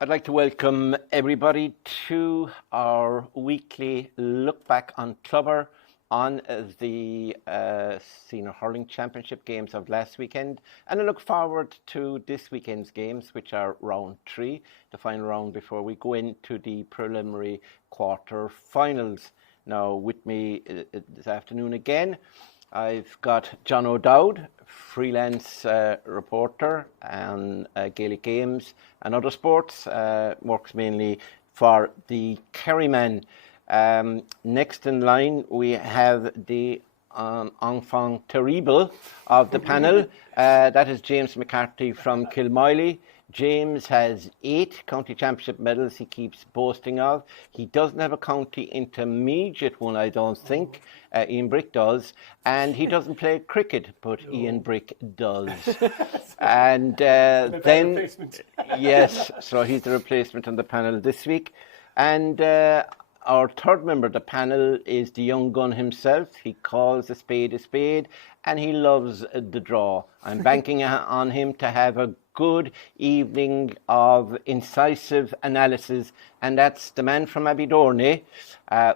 I'd like to welcome everybody to our weekly look back on Clubber on the Senior Hurling Championship games of last weekend, and I look forward to this weekend's games, which are round 3, the final round before we go into the preliminary quarter-finals. Now, with me this afternoon again, I've got John O'Dowd, freelance reporter on Gaelic games and other sports, works mainly for the Kerryman. Next in line, we have the enfant terrible of the panel. That is James McCarthy from Kilmiley. James has 8 county championship medals he keeps boasting of. He doesn't have a county intermediate one, I don't think. Ian Brick does. And he doesn't play cricket, but Ian Brick does. And then, yes, so he's the replacement on the panel this week. And our third member of the panel is the young gun himself. He calls a spade, and he loves the draw. I'm banking on him to have a good evening of incisive analysis, and that's the man from Abbeydorney,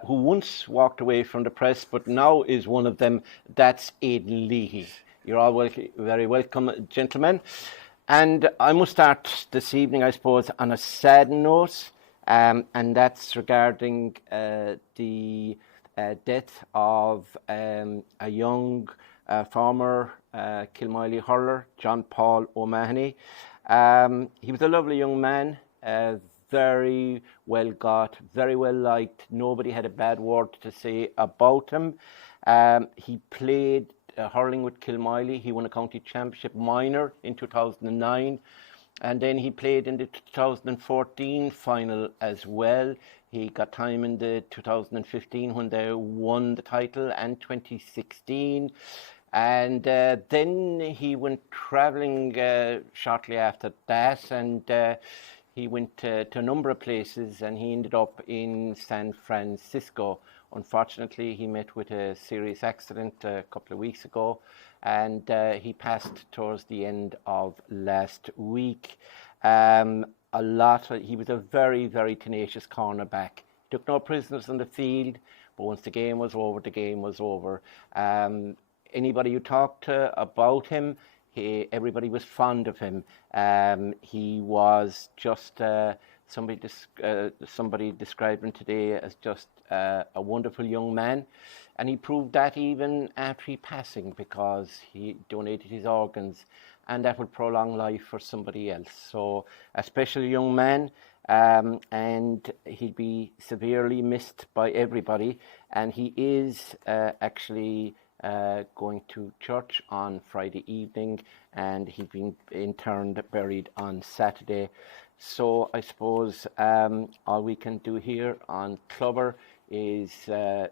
who once walked away from the press, but now is one of them. That's Aidan Leahy. You're all very welcome, gentlemen. And I must start this evening, I suppose, on a sad note, and that's regarding the death of a young former Kilmiley hurler, John Paul O'Mahony. He was a lovely young man, very well got, very well liked. Nobody had a bad word to say about him. He played hurling with Kilmiley. He won a county championship minor in 2009. And then he played in the 2014 final as well. He got time in the 2015 when they won the title, and 2016. And then he went travelling shortly after that, and he went to a number of places, and he ended up in San Francisco. Unfortunately, he met with a serious accident a couple of weeks ago, and he passed towards the end of last week. He was a very, very tenacious cornerback. He took no prisoners on the field, but once the game was over, the game was over. Anybody you talked to about him, everybody was fond of him. He was just somebody described him today as just a wonderful young man, and he proved that even after he passing, because he donated his organs, and that would prolong life for somebody else. So a special young man, and he'd be severely missed by everybody. And he is actually going to church on Friday evening, and he'd been interned, buried on Saturday. So I suppose all we can do here on Clubber is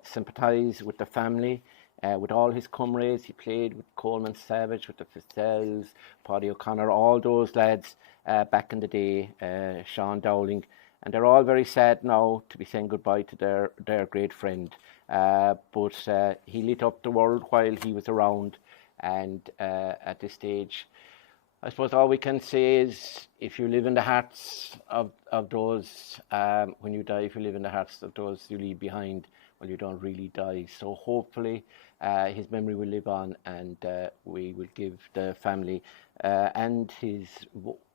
sympathise with the family, with all his comrades. He played with Coleman Savage, with the Fistells, Paddy O'Connor, all those lads back in the day, Sean Dowling, and they're all very sad now to be saying goodbye to their great friend. But he lit up the world while he was around, and at this stage, I suppose all we can say is, if you live in the hearts of those, when you die, if you live in the hearts of those you leave behind, well, you don't really die. So hopefully his memory will live on, and we will give the family and his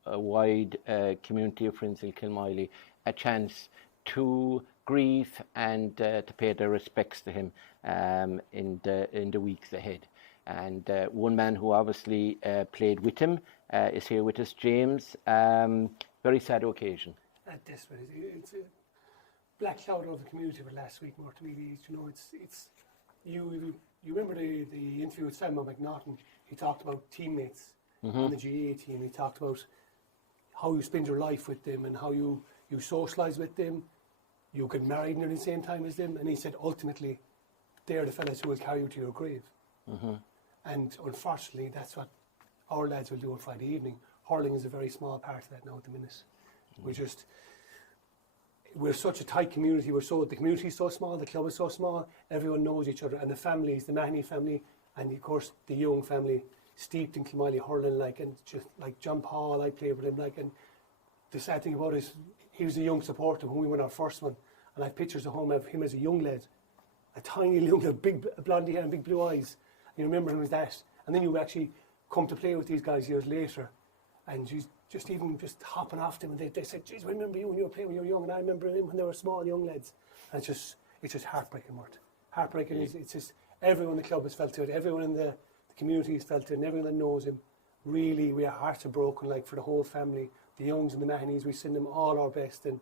wide community of friends in Kilmiley a chance to grieve and to pay their respects to him in the weeks ahead. And one man who obviously played with him is here with us, James. Very sad occasion. It's a black cloud over the community for last week, Mort Murphy. You know, you remember the interview with Simon McNaughton? He talked about teammates on the GA team. He talked about how you spend your life with them and how you socialise with them. You get married near the same time as them. And he said, ultimately, they're the fellas who will carry you to your grave. And unfortunately, that's what our lads will do on Friday evening. Hurling is a very small part of that now at the minute. We're such a tight community. The community is so small, the club is so small, everyone knows each other, and the families, the Mahoney family, and of course the Young family, steeped in Kilmiley hurling, and just like John Paul, I played with him, and the sad thing about it is he was a young supporter when we won our first one, and I have pictures at home of him as a young lad, a tiny young lad, big blondie hair and big blue eyes. And you remember him as that, and then you actually come to play with these guys years later, and you just hopping off them, and they said, "Geez, I remember you when you were playing when you were young, and I remember him when they were small young lads." And it's just heartbreaking, Mort. Heartbreaking. It's just everyone in the club has felt it, everyone in the community has felt it, and everyone that knows him. Really, our hearts are broken, like for the whole family, the Youngs and the Mahonys. We send them all our best, and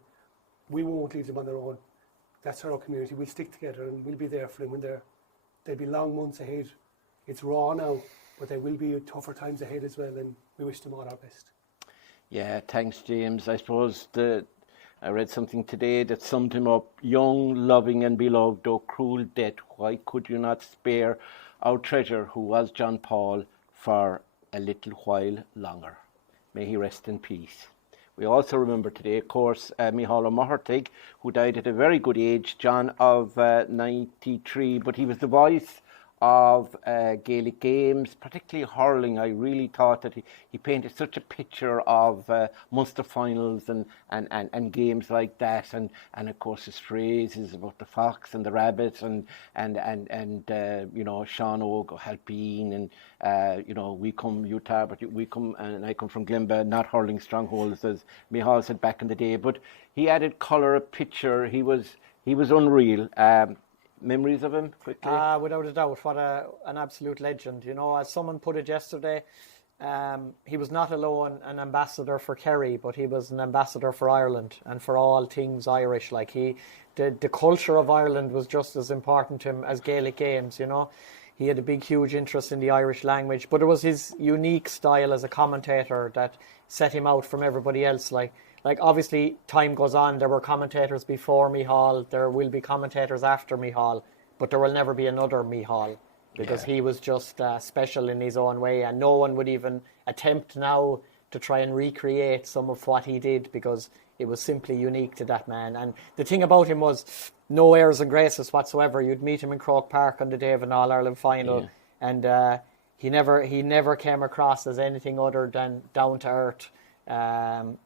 we won't leave them on their own. That's our community. We'll stick together, and we'll be there for them when there'll be long months ahead. It's raw now, but there will be tougher times ahead as well, and we wish them all our best. Yeah, thanks, James. I suppose I read something today that summed him up: young, loving and beloved, though cruel death, why could you not spare our treasure, who was John Paul, for a little while longer? May he rest in peace. We also remember today, of course, Micheál McCarthy, who died at a very good age, John, of 93, but he was the voice of Gaelic games, particularly hurling. I really thought that he painted such a picture of Munster finals and games like that, and of course his phrases about the fox and the rabbit and Sean Og, Halpine, and we come Utah, but we come, and I come from Glenba, not hurling strongholds, as Micheál said back in the day. But he added colour, a picture. He was unreal. Memories of him quickly? Without a doubt, what an absolute legend. As someone put it yesterday, he was not alone an ambassador for Kerry, but he was an ambassador for Ireland and for all things Irish. Like the culture of Ireland was just as important to him as Gaelic games. He had a big, huge interest in the Irish language, but it was his unique style as a commentator that set him out from everybody else. Like obviously, time goes on. There were commentators before Micheál. There will be commentators after Micheál, but there will never be another Micheál, because he was just special in his own way, and no one would even attempt now to try and recreate some of what he did, because it was simply unique to that man. And the thing about him was no airs and graces whatsoever. You'd meet him in Croke Park on the day of an All-Ireland final, and he never came across as anything other than down to earth.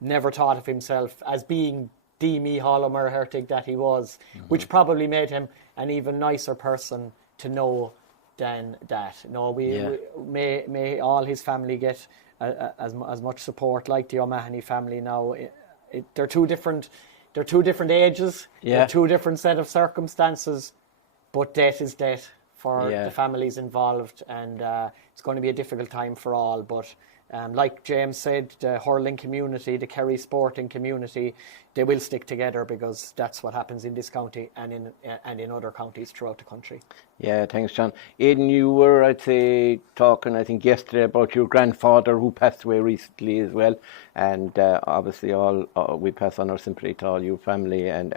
Never thought of himself as being the Micheál Murphy that he was, which probably made him an even nicer person to know than that. We may all his family get as much support like the O'Mahony family now. They're two different ages, they're two different set of circumstances, but death is death for the families involved, and it's going to be a difficult time for all. But like James said, the hurling community, the Kerry sporting community, they will stick together, because that's what happens in this county and in other counties throughout the country. Yeah, thanks, John. Aidan, you were, I'd say, talking, I think, yesterday about your grandfather who passed away recently as well, and obviously all we pass on our sympathy to all your family and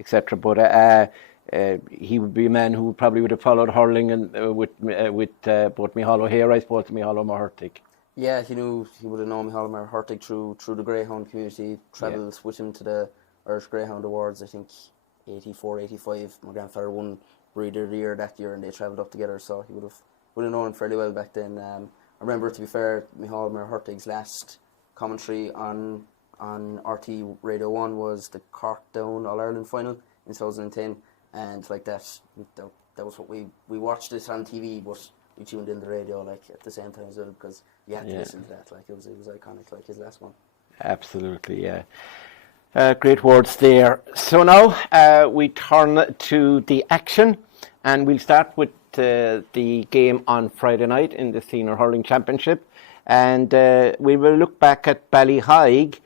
etc. But he would be a man who probably would have followed hurling and with both Micheál O'Hare, I suppose, and Micheál Murphy. Yeah, he would have known Micheál Murphy through the Greyhound community. Travelled with him to the Irish Greyhound Awards, I think 84, 85. My grandfather won Breeder of the Year that year, and they travelled up together, so he would have known him fairly well back then. I remember, to be fair, Micheál Murphy's last commentary on RT Radio 1 was the Cork Down All-Ireland final in 2010, and like that was what we watched this on TV, but we tuned in the radio at the same time as well, because you had to listen to that. It was iconic, like his last one. Absolutely, yeah. Great words there. So now we turn to the action, and we'll start with the game on Friday night in the Senior Hurling Championship, and we will look back at Ballyhaig,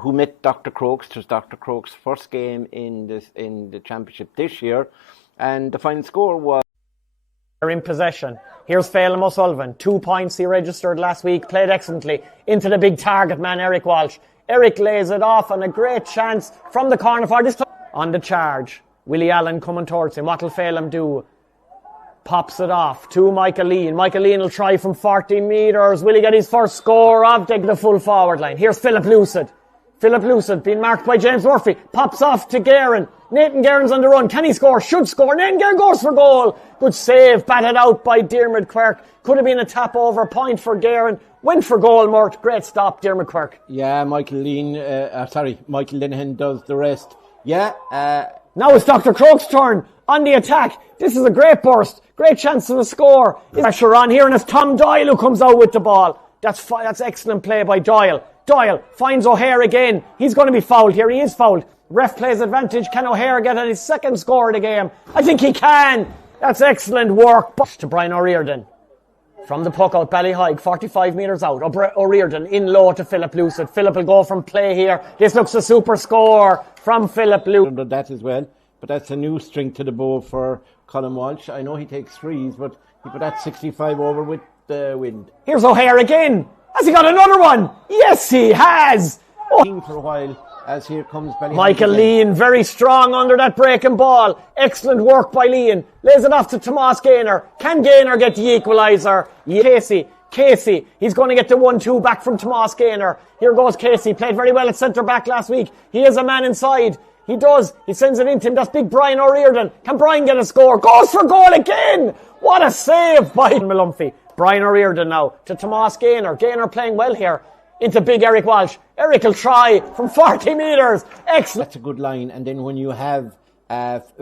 who met Dr. Crokes. It was Dr. Crokes' first game in the championship this year, and the final score was. In possession. Here's Phelan O'Sullivan. 2 points he registered last week. Played excellently into the big target man, Eric Walsh. Eric lays it off, and a great chance from the corner for this. On the charge, Willie Allen coming towards him. What will Phelan do? Pops it off to Michael Lean. Michael Lean will try from 40 metres. Will he get his first score of the full forward line? Here's Philip Lucid. Philip Lucid being marked by James Murphy. Pops off to Guerin. Nathan Guerin's on the run. Can he score? Should score. Nathan Guerin goes for goal. Good save. Batted out by Diarmuid Quirk. Could have been a tap over point for Guerin. Went for goal, Mort. Great stop, Diarmuid Quirk. Yeah, Michael Linehan does the rest. Yeah. Now it's Dr. Croke's turn on the attack. This is a great burst. Great chance of a score. Pressure on here, and it's Tom Doyle who comes out with the ball. That's excellent play by Doyle. Doyle finds O'Hare again. He's going to be fouled here. He is fouled. Ref plays advantage. Can O'Hare get his second score of the game? I think he can. That's excellent work. To Brian O'Riordan. From the puck out, Ballyheigue, 45 metres out. O'Riordan in low to Philip Lucid. Philip will go from play here. This looks a super score from Philip Lucid. That as well. But that's a new string to the bow for Colin Walsh. I know he takes threes, but he put that 65 over with the wind. Here's O'Hare again. Has he got another one? Yes, he has. For a while, as here comes Ballyheigue. Michael Lean, very strong under that breaking ball. Excellent work by Lean. Lays it off to Tomas Gaynor. Can Gaynor get the equaliser? Casey, he's going to get the 1-2 back from Tomas Gaynor. Here goes Casey. Played very well at centre back last week. He is a man inside. He does. He sends it into him. That's big Brian O'Riordan. Can Brian get a score? Goes for goal again. What a save by Malumphey. Brian O'Riordan now to Tomas Gaynor. Gaynor playing well here. Into big Eric Walsh. Eric will try from 40 metres. Excellent. That's a good line. And then when you have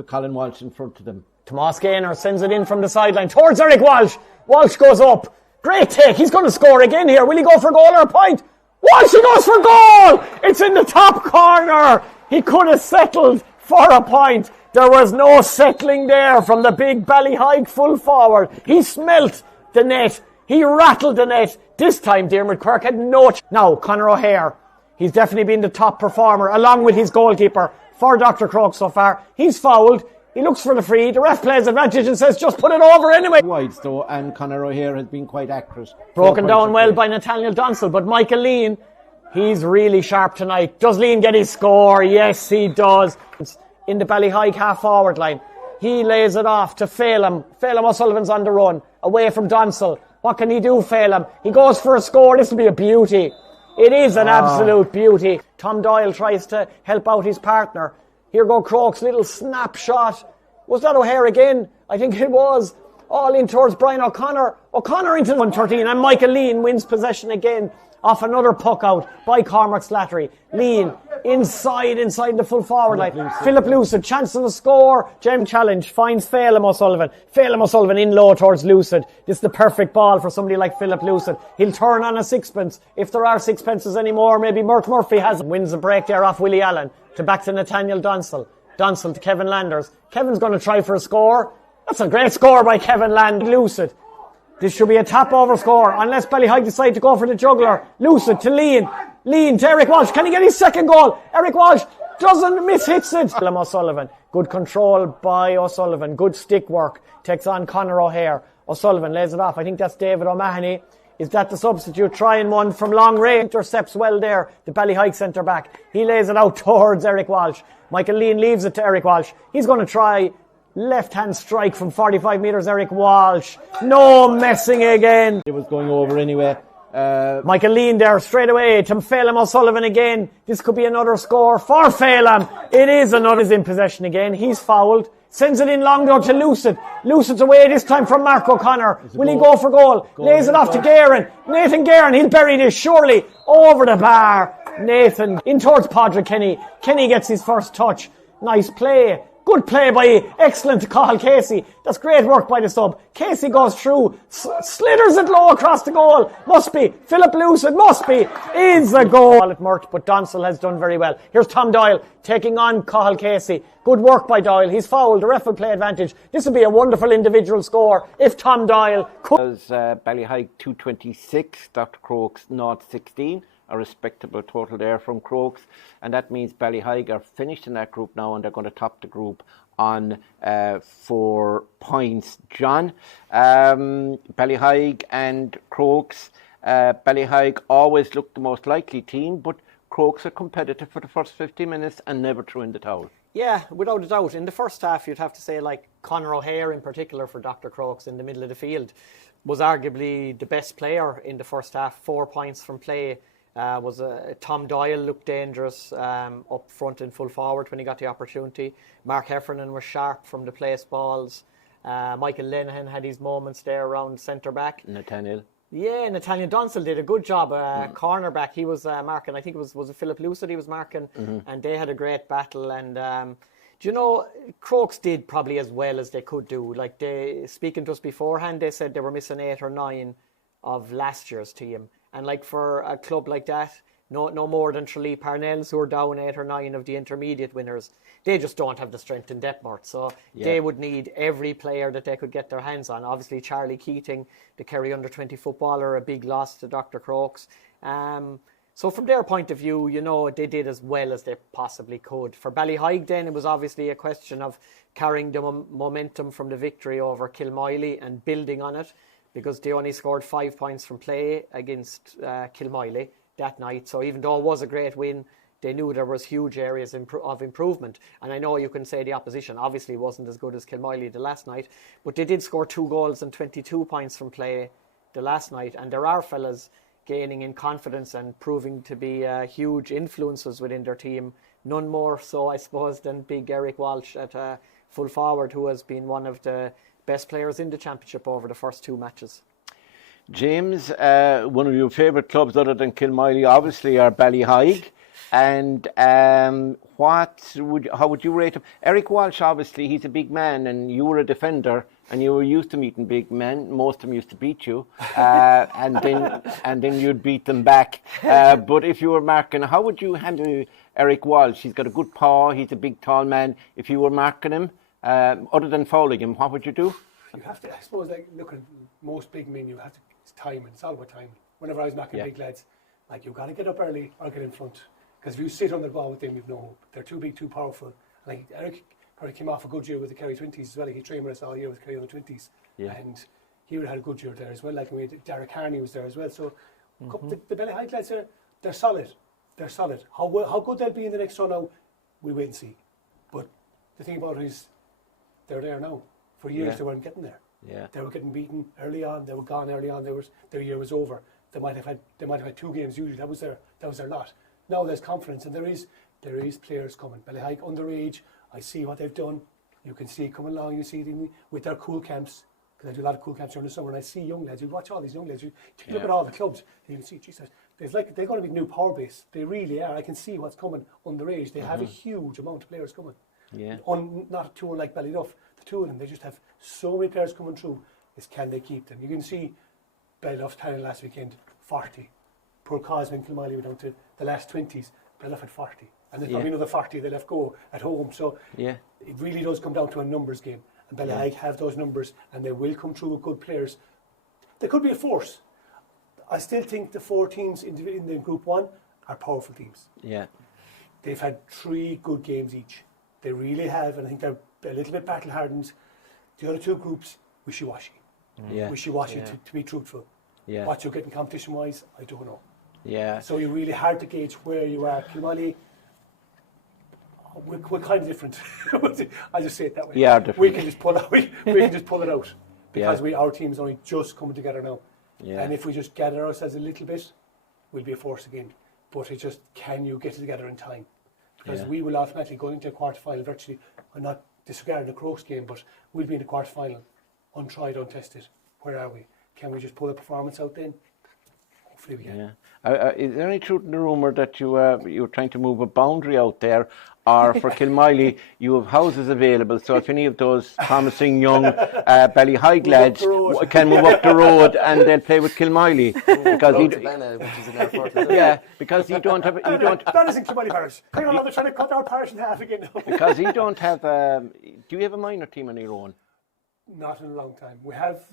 Colin Walsh in front of them. Tomas Gaynor sends it in from the sideline towards Eric Walsh. Walsh goes up. Great take. He's going to score again here. Will he go for goal or a point? Walsh, he goes for goal. It's in the top corner. He could have settled for a point. There was no settling there from the big Ballyheigue full forward. He smelt the net. He rattled the net. This time, Diarmuid Quirk had no... Now, Conor O'Hare. He's definitely been the top performer, along with his goalkeeper, for Dr. Croke so far. He's fouled. He looks for the free. The ref plays advantage and says, just put it over anyway. Wide, though, and Conor O'Hare has been quite accurate. Broken down well by Nathaniel Donsell, but Michael Lean, he's really sharp tonight. Does Lean get his score? Yes, he does. In the Ballyheigue half-forward line. He lays it off to Phelan. Phelan O'Sullivan's on the run, away from Donsell. What can he do, Phelan? He goes for a score. This will be a beauty. It is an absolute beauty. Tom Doyle tries to help out his partner. Here go Croke's little snapshot. Was that O'Hare again? I think it was. All in towards Brian O'Connor. O'Connor into 113, and Michael Lean wins possession again off another puck out by Cormac Slattery. Lean inside the full forward line. Philip Lucid, chance of a score. James challenge, finds Phelan O'Sullivan. Phelan O'Sullivan in low towards Lucid. This is the perfect ball for somebody like Philip Lucid. He'll turn on a sixpence. If there are sixpences anymore, maybe Mort Murphy has. Wins the break there off Willie Allen. To back to Nathaniel Donsell. Donsell to Kevin Landers. Kevin's going to try for a score. That's a great score by Kevin Landers. Lucid. This should be a tap-over score, unless Ballyheigue decide to go for the juggler. Lucid to Lean. Lean to Eric Walsh. Can he get his second goal? Eric Walsh doesn't miss, hits it. O'Sullivan. Good control by O'Sullivan. Good stick work. Takes on Conor O'Hare. O'Sullivan lays it off. I think that's David O'Mahony. Is that the substitute? Trying one from long range. Intercepts well there. The Ballyheigue centre back. He lays it out towards Eric Walsh. Michael Lean leaves it to Eric Walsh. He's going to try left-hand strike from 45 metres, Eric Walsh. No messing again. It was going over anyway. Michael Lean there straight away to Phelan O'Sullivan again. This could be another score for Phelan. It is another. Is in possession again. He's fouled. Sends it in long though to Lucid. Lucid's away this time from Mark O'Connor. Will he go for goal? Lays it off to Guerin. Nathan Guerin, he'll bury this surely. Over the bar. Nathan in towards Padraig Kenny. Kenny gets his first touch. Nice play. Good play by excellent call Casey. That's great work by the sub. Casey goes through, slithers it low across the goal. Must be. Philip Lucid must be. Is a goal at Mort, but Donsell has done very well. Here's Tom Doyle taking on Cathal Casey. Good work by Doyle. He's fouled. The ref will play advantage. This would be a wonderful individual score if Tom Doyle could. Ballyheigue 226, Dr. Croke's 016. A respectable total there from Crokes, and that means Ballyheigue are finished in that group now, and they're going to top the group on 4 points. John, Ballyheigue and Crokes. Ballyheigue always looked the most likely team, but Crokes are competitive for the first 50 minutes and never threw in the towel. Yeah, without a doubt. In the first half, you'd have to say, like Conor O'Hare in particular for Dr. Crokes in the middle of the field was arguably the best player in the first half. 4 points from play. Tom Doyle looked dangerous up front and full forward when he got the opportunity. Mark Heffernan was sharp from the place balls. Michael Lenihan had his moments there around centre back. Nathaniel. Yeah, Nathaniel Dunsell did a good job. Cornerback, he was marking. I think it was Philip Lucid he was marking, and they had a great battle. And do you know, Crokes did probably as well as they could do. Like, they speaking to us beforehand, they said they were missing 8 or 9 of last year's team. And like for a club like that, no more than Tralee Parnells, who are down 8 or 9 of the intermediate winners, they just don't have the strength in depth, Mort. So they would need every player that they could get their hands on. Obviously, Charlie Keating, the Kerry under-20 footballer, a big loss to Dr. Crokes. So from their point of view, you know, they did as well as they possibly could. For Ballyhaig then, it was obviously a question of carrying the momentum from the victory over Kilmoyley and building on it, because they only scored 5 points from play against Kilmoyley that night. So even though it was a great win, they knew there was huge areas of improvement. And I know you can say the opposition obviously wasn't as good as Kilmoyley the last night, but they did score 2 goals and 22 points from play the last night. And there are fellas gaining in confidence and proving to be huge influences within their team. None more so, I suppose, than big Eric Walsh at full forward, who has been one of the best players in the championship over the first 2 matches. James, one of your favourite clubs other than Kilmoyley obviously are Ballyhaig. And how would you rate him? Eric Walsh, obviously, he's a big man, and you were a defender, and you were used to meeting big men. Most of them used to beat you, and then you'd beat them back. But if you were marking, how would you handle Eric Walsh? He's got a good paw. He's a big, tall man. If you were marking him, other than fouling him, what would you do? You have to, I suppose, like, look at most big men, you have to, it's timing. It's all about timing. Whenever I was marking big lads, like, you've got to get up early or get in front. Because if you sit on the ball with them, you've no hope. They're too big, too powerful. Like, Eric probably came off a good year with the Kerry 20s as well. He trained with us all year with Kerry under 20s. Yeah. And he would have had a good year there as well. Like, Derek Carney was there as well. So the Ballyhaig lads, they're solid. They're solid. How good they'll be in the next run now, we'll wait and see. But the thing about it is, they're there now. For years, they weren't getting there. Yeah. They were getting beaten early on. They were gone early on. Their year was over. They might have had 2 games usually. That was their lot. Now there's confidence, and there is players coming. Ballyhaig underage, I see what they've done. You can see it coming along. You see it with their cool camps, because I do a lot of cool camps during the summer, and I see young lads. You watch all these young lads. You look at all the clubs, and you can see, Jesus, they're going to be new power base. They really are. I can see what's coming underage. They have a huge amount of players coming. Yeah. Not a tour like Ballyduff. The 2 of them, they just have so many players coming through. Can they keep them? You can see Ballyduff's panel last weekend, 40. Poor Cosme and Kilmiley were down to the last 20s. Ballyduff had 40. And there's probably another 40 they left go at home. So it really does come down to a numbers game. And Ballyhaig have those numbers, and they will come through with good players. They could be a force. I still think the 4 teams in the Group 1 are powerful teams. Yeah. They've had 3 good games each. They really have, and I think they're a little bit battle-hardened. The other 2 groups, wishy-washy. Wishy-washy, to be truthful. Yeah. What you're getting competition-wise, I don't know. Yeah. So you're really hard to gauge where you are. Kilmiley, we're kind of different. I'll just say it that way. Yeah, different. We can just pull out. We can just pull it out because our team's only just coming together now. Yeah. And if we just gather ourselves a little bit, we'll be a force again. But it's just, can you get it together in time? Because we will automatically go into a quarter-final virtually. I'm not disregarding the Crokes game, but we'll be in the quarter-final, untried, untested. Where are we? Can we just pull the performance out then? Hopefully we can. Yeah. Is there any truth in the rumour that you're trying to move a boundary out there, or for Kilmiley you have houses available, so if any of those promising young Ballyhaig lads can move up the road and they'll play with Kilmiley, because you don't have that isn't Kilmiley parish. Hang on, they're trying to cut our parish in half again. Because you don't have do you have a minor team on your own? Not in a long time. We have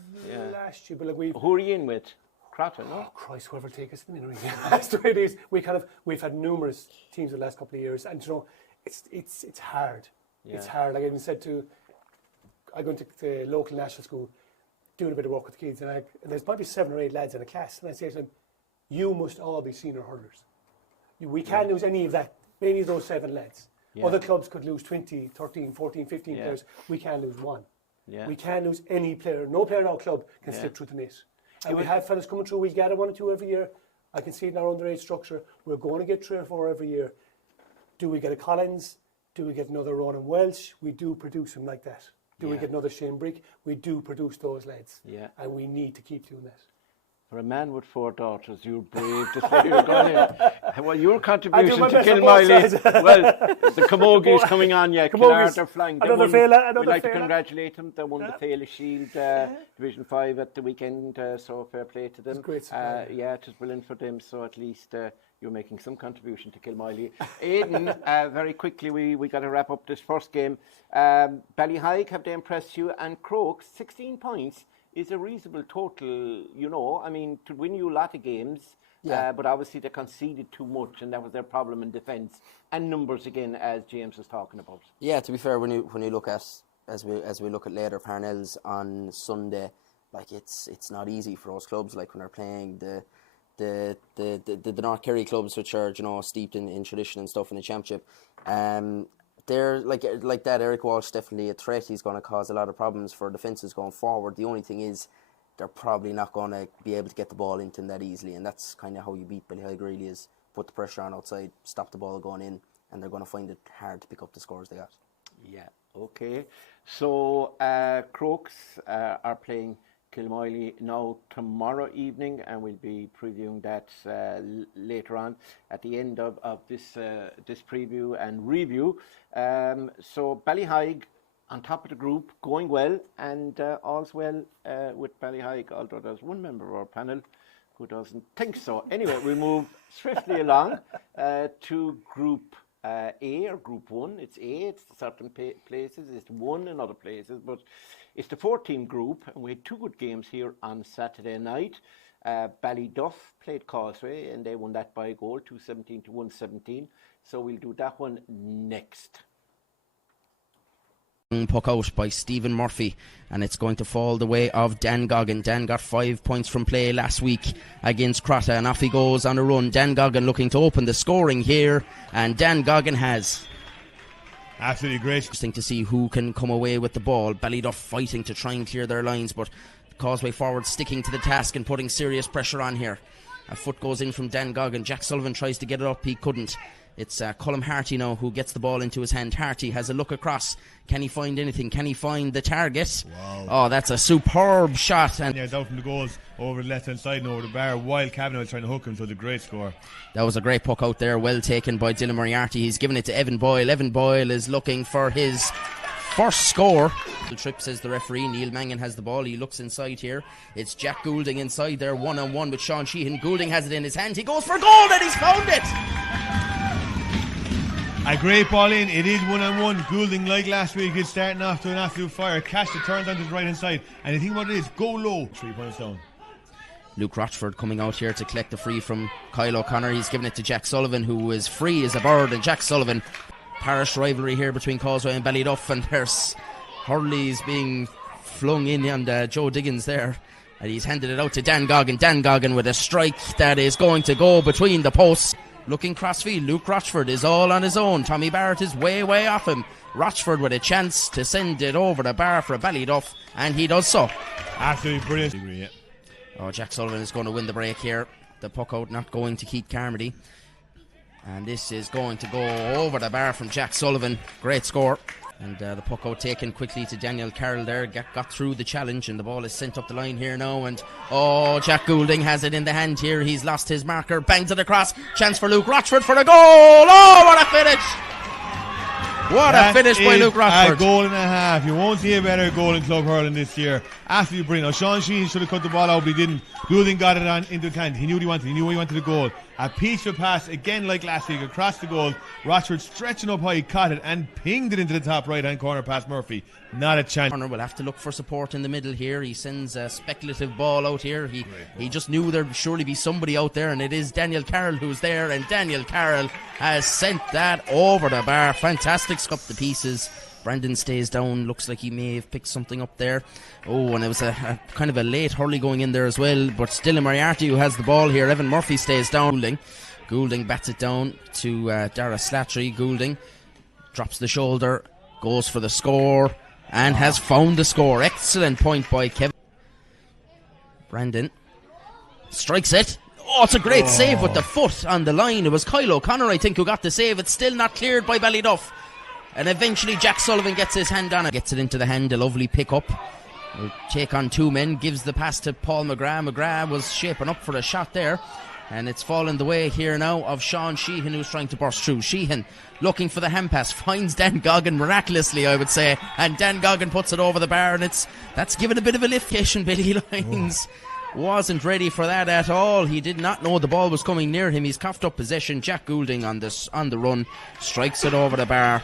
last year, but like who are you in with? Cratter, no? Oh Christ, whoever take us in. That's the way it is. We've had numerous teams the last couple of years, and you know, it's hard. Yeah. It's hard. Like I even said I go into the local national school, doing a bit of work with the kids, and there's probably 7 or 8 lads in a class, and I say to them, you must all be senior hurlers. We can't lose any of those 7 lads. Yeah. Other clubs could lose 20, 13, 14, 15 players. We can't lose 1. Yeah. We can't lose any player. No player in our club can slip through the net. And we have fellas coming through. We gather 1 or 2 every year. I can see in our underage structure, we're going to get 3 or 4 every year. Do we get a Collins? Do we get another Ronan Welch? We do produce them like that. Do we get another Shane Brick? We do produce those lads. Yeah. And we need to keep doing that. For a man with 4 daughters, you're brave to say you're going in. Well, your contribution to best on Kilmiley, both well, the Camogie is coming on, yeah. Camogies. Killard are flying. Another fella, We'd like to fella. congratulate them. They won the Fela Shield Division 5 at the weekend, so fair play to them. It's great supply. Yeah, it was brilliant for them, so at least you're making some contribution to Kilmiley. Aidan, very quickly, we got to wrap up this first game. Ballyheigue, have they impressed you? And Crokes, 16 points. Is a reasonable total, you know. I mean, to win you a lot of games, but obviously they conceded too much, and that was their problem in defence and numbers again, as James was talking about. Yeah, to be fair, when you look at as we look at later Parnells on Sunday, like it's not easy for those clubs. Like when they're playing the North Kerry clubs, which are, you know, steeped in tradition and stuff in the championship. They're like that. Eric Walsh definitely a threat. He's going to cause a lot of problems for defences going forward. The only thing is they're probably not going to be able to get the ball into them that easily, and that's kind of how you beat Ballyheigue really, is put the pressure on outside, stop the ball going in, and they're going to find it hard to pick up the scores they got. Yeah, okay. So Crokes are playing Kilmiley now tomorrow evening, and we'll be previewing that later on at the end of this preview and review. So Ballyheigue on top of the group, going well, and all's well with Ballyheigue, although there's one member of our panel who doesn't think so. Anyway, we move swiftly along to Group A or Group 1. It's A, it's certain places, it's 1 in other places, but it's the 4-team group, and we had 2 good games here on Saturday night. Ballyduff played Causeway, and they won that by a goal, 217 to 117. So we'll do that one next. Puck out by Stephen Murphy, and it's going to fall the way of Dan Goggin. Dan got 5 points from play last week against Crotta, and off he goes on a run. Dan Goggin looking to open the scoring here, and Dan Goggin has. Absolutely great. Interesting to see who can come away with the ball. Ballyduff fighting to try and clear their lines, but Causeway forward sticking to the task and putting serious pressure on here. A foot goes in from Dan Goggin. Jack Sullivan tries to get it up, he couldn't. It's Colm Harty now who gets the ball into his hand. Harty has a look across. Can he find anything? Can he find the target? Wow. Oh, that's a superb shot. And yeah, down from the goals over the left hand side and over the bar while Kavanagh was trying to hook him, so it's a great score. That was a great puck out there, well taken by Dylan Moriarty. He's given it to Evan Boyle. Evan Boyle is looking for his first score. The trip, says the referee. Neil Mangan has the ball. He looks inside here. It's Jack Goulding inside there, 1-on-1 with Sean Sheehan. Goulding has it in his hand. He goes for goal and he's found it. A great ball in. It is 1-on-1. Goulding, like last week, is starting off to an absolute fire. Cash it turns onto his right hand side, and the thing about it is, go low. 3 points down. Luke Rochford coming out here to collect the free from Kyle O'Connor. He's given it to Jack Sullivan, who is free as a bird. And Jack Sullivan, parish rivalry here between Causeway and Ballyduff, and there's Hurley's being flung in on Joe Diggins there, and he's handed it out to Dan Goggin. Dan Goggin with a strike that is going to go between the posts. Looking crossfield, Luke Rochford is all on his own. Tommy Barrett is way off him. Rochford with a chance to send it over the bar for Ballyduff, and he does so. Absolutely brilliant. Oh, Jack Sullivan is going to win the break here. The puck out not going to Keith Carmody, and this is going to go over the bar from Jack Sullivan. Great score. And the puck out taken quickly to Daniel Carroll there. Got through the challenge, and the ball is sent up the line here now. And Jack Goulding has it in the hand here. He's lost his marker. Bangs it across. Chance for Luke Rochford for the goal. Oh, what a finish! What a finish by Luke Rochford. A goal and a half. You won't see a better goal in club hurling this year. Absolutely brilliant. Now, Sean Sheehan should have cut the ball out, but he didn't. Goulding got it on into the hand. He knew what he wanted. He knew he wanted the goal. A peaceful pass, again like last week, across the goal. Rochford stretching up high, caught it and pinged it into the top right-hand corner past Murphy. Not a chance. Corner will have to look for support in the middle here. He sends a speculative ball out here. He just knew there'd surely be somebody out there, and it is Daniel Carroll who's there, and Daniel Carroll has sent that over the bar. Fantastic scup the pieces. Brandon stays down. Looks like he may have picked something up there. And it was a kind of a late Hurley going in there as well. But still Moriarty who has the ball here. Evan Murphy stays down. Goulding bats it down to Dara Slattery. Goulding drops the shoulder, goes for the score, and has found the score. Excellent point by Kevin. Brandon strikes it. Oh, it's a great save with the foot on the line. It was Kyle O'Connor, I think, who got the save. It's still not cleared by Ballyduff. And eventually Jack Sullivan gets his hand on it. Gets it into the hand, a lovely pick-up. Will take on two men, gives the pass to Paul McGrath. McGrath was shaping up for a shot there. And it's fallen the way here now of Sean Sheehan, who's trying to burst through. Sheehan looking for the hand pass, finds Dan Goggin miraculously, I would say, and Dan Goggin puts it over the bar, and that's given a bit of a lift. Billy Lyons wasn't ready for that at all. He did not know the ball was coming near him. He's coughed up possession. Jack Goulding on the run, strikes it over the bar.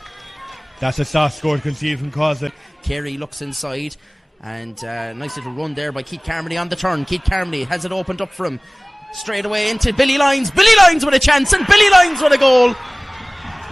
That's a soft score to concede from Causeway. Kerry looks inside, and nice little run there by Keith Carmody on the turn. Keith Carmody has it opened up for him. Straight away into Billy Lyons. Billy Lyons with a chance, and Billy Lyons with a goal.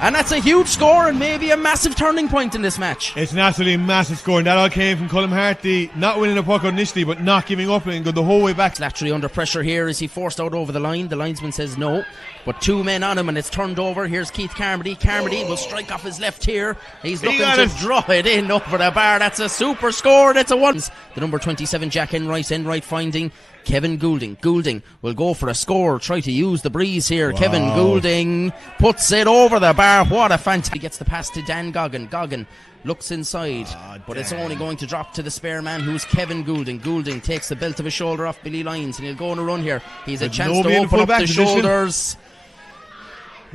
And that's a huge score and maybe a massive turning point in this match. It's an absolutely massive score, and that all came from Colm Harty not winning a puck out initially, but not giving up and go the whole way back. Slattery under pressure here. Is he forced out over the line? The linesman says no, but two men on him and it's turned over. Here's Keith Carmody. Carmody will strike off his left here. He's looking to draw it in over the bar. That's a super score. That's a one. The number 27 Jack Enright finding Kevin Goulding. Goulding will go for a score, try to use the breeze here. Wow. Kevin Goulding puts it over the bar. What a fantastic. He gets the pass to Dan Goggin. Goggin looks inside, but it's only going to drop to the spare man, who's Kevin Goulding. Goulding takes the belt of his shoulder off Billy Lyons, and he'll go on a run here. He's a chance to open up the shoulders,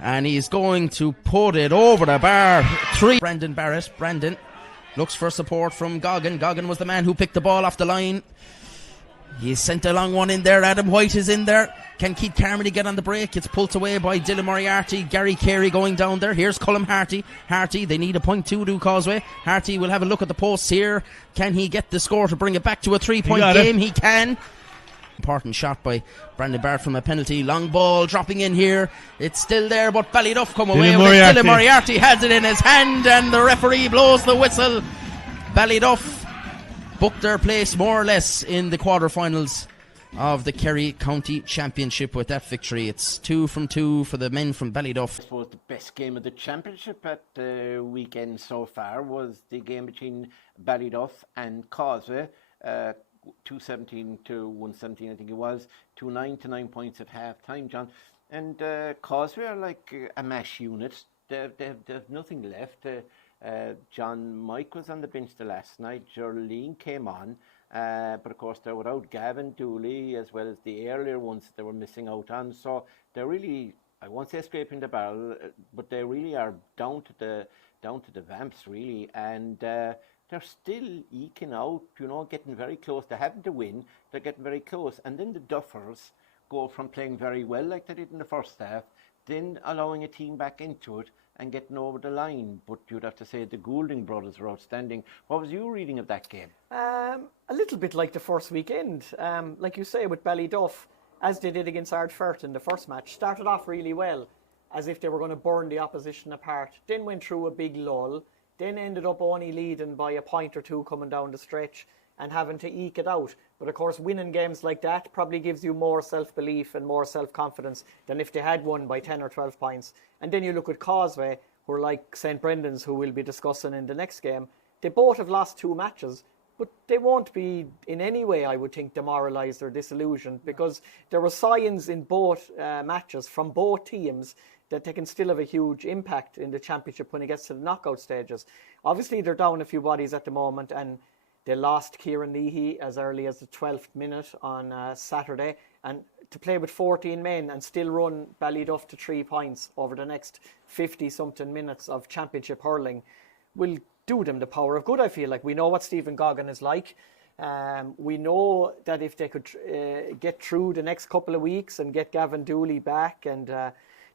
and he's going to put it over the bar. Brandon Barrett. Brandon looks for support from Goggin. Goggin was the man who picked the ball off the line. He's sent a long one in there. Adam White is in there. Can Keith Carmody get on the break? It's pulled away by Dylan Moriarty. Gary Carey going down there. Here's Colm Harty. Harty, they need a point to do Causeway. Harty will have a look at the posts here. Can he get the score to bring it back to a 3-point game? He can. Important shot by Brandon Barrett from a penalty. Long ball dropping in here. It's still there, but Ballyduff come away with it. Dylan Moriarty has it in his hand, and the referee blows the whistle. Ballyduff booked their place more or less in the quarterfinals of the Kerry County Championship with that victory. It's 2 from 2 for the men from Ballyduff. I suppose the best game of the championship at the weekend so far was the game between Ballyduff and Causeway. 217 to 117, I think it was. 2-9 to 9 points at half time, John. And Causeway are like a mash unit. They've nothing left. John Mike was on the bench the last night. Jolene came on, but of course they're without Gavin Dooley as well as the earlier ones that they were missing out on. So they're really, I won't say scraping the barrel, but they really are down to the vamps really, and they're still eking out, getting very close. They're having to win. They're getting very close, and then the Duffers go from playing very well like they did in the first half, then allowing a team back into it and getting over the line. But you'd have to say the Goulding brothers were outstanding. What was your reading of that game? A little bit like the first weekend. Like you say, with Ballyduff, as they did against Ardfert in the first match, started off really well, as if they were going to burn the opposition apart. Then went through a big lull, then ended up only leading by a point or two coming down the stretch and having to eke it out. But of course, winning games like that probably gives you more self-belief and more self-confidence than if they had won by 10 or 12 points. And then you look at Causeway, who are like St. Brendan's, who we'll be discussing in the next game. They both have lost 2 matches, but they won't be in any way, I would think, demoralised or disillusioned, because there were signs in both matches from both teams that they can still have a huge impact in the championship when it gets to the knockout stages. Obviously, they're down a few bodies at the moment, and they lost Kieran Leahy as early as the 12th minute on Saturday. And to play with 14 men and still run Ballyduff to 3 points over the next 50-something minutes of championship hurling will do them the power of good, I feel like. We know what Stephen Goggin is like. We know that if they could get through the next couple of weeks and get Gavin Dooley back, and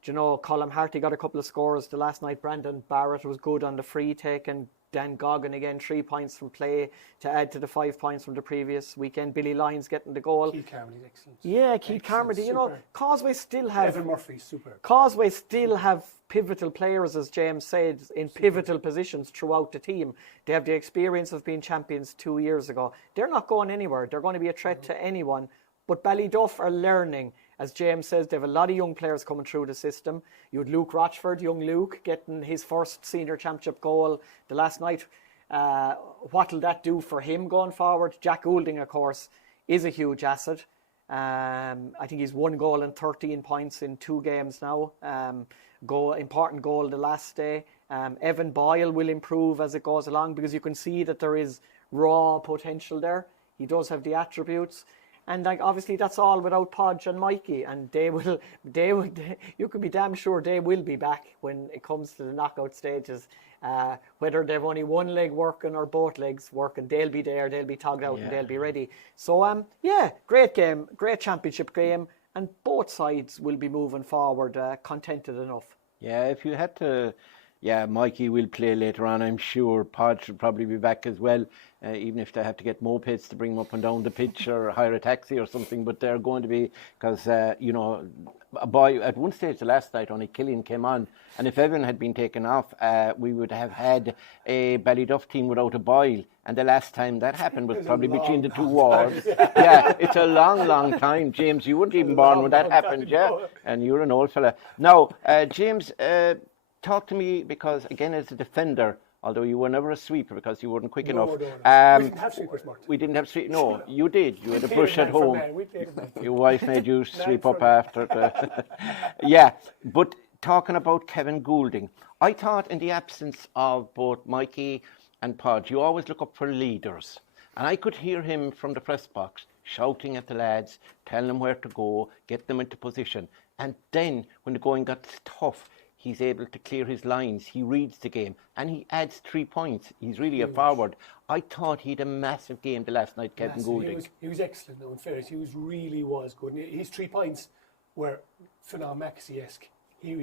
Colm Harty got a couple of scores the last night. Brandon Barrett was good on the free take, and Dan Goggin again 3 points from play to add to the 5 points from the previous weekend. Billy Lyons getting the goal. Keith Carmody, excellent. Yeah, Keith Carmody. Causeway still have... Evan Murphy, super. Causeway still have pivotal players, as James said, in pivotal positions throughout the team. They have the experience of being champions 2 years ago. They're not going anywhere. They're going to be a threat to anyone. But Ballyduff are learning. As James says, they have a lot of young players coming through the system. You had Luke Rochford, young Luke, getting his first senior championship goal the last night. What will that do for him going forward? Jack Goulding, of course, is a huge asset. I think he's 1 goal and 13 points in 2 games now. Important goal the last day. Evan Boyle will improve as it goes along, because you can see that there is raw potential there. He does have the attributes. And like, obviously that's all without Podge and Mikey, and you can be damn sure they will be back when it comes to the knockout stages. Whether they've only one leg working or both legs working, they'll be there, they'll be togged out, and they'll be ready. So great game, great championship game, and both sides will be moving forward contented enough. Yeah, if you had to, Mikey will play later on, I'm sure. Pod should probably be back as well, even if they have to get mopeds to bring him up and down the pitch or hire a taxi or something. But they're going to be, because, a boy, at one stage the last night, only Killian came on. And if Evan had been taken off, we would have had a Ballyduff team without a Boyle. And the last time that happened was probably between the two wars. Yeah, it's a long, long time. James, you weren't even born when that happened, and you're an old fella. Now, James, talk to me, because again, as a defender, although you were never a sweeper because you weren't quick enough. We didn't have sweepers, Mort. We didn't have sweepers. No, you did. You had a brush at home. Your wife made you sweep up after. But talking about Kevin Goulding, I thought in the absence of both Mikey and Podge, you always look up for leaders. And I could hear him from the press box shouting at the lads, telling them where to go, get them into position. And then when the going got tough, he's able to clear his lines. He reads the game and he adds 3 points. He's really a forward. I thought he had a massive game the last night, Kevin Goulding. He was excellent, though, in fairness. He really was good. And his 3 points were Fionn Maxey-esque. He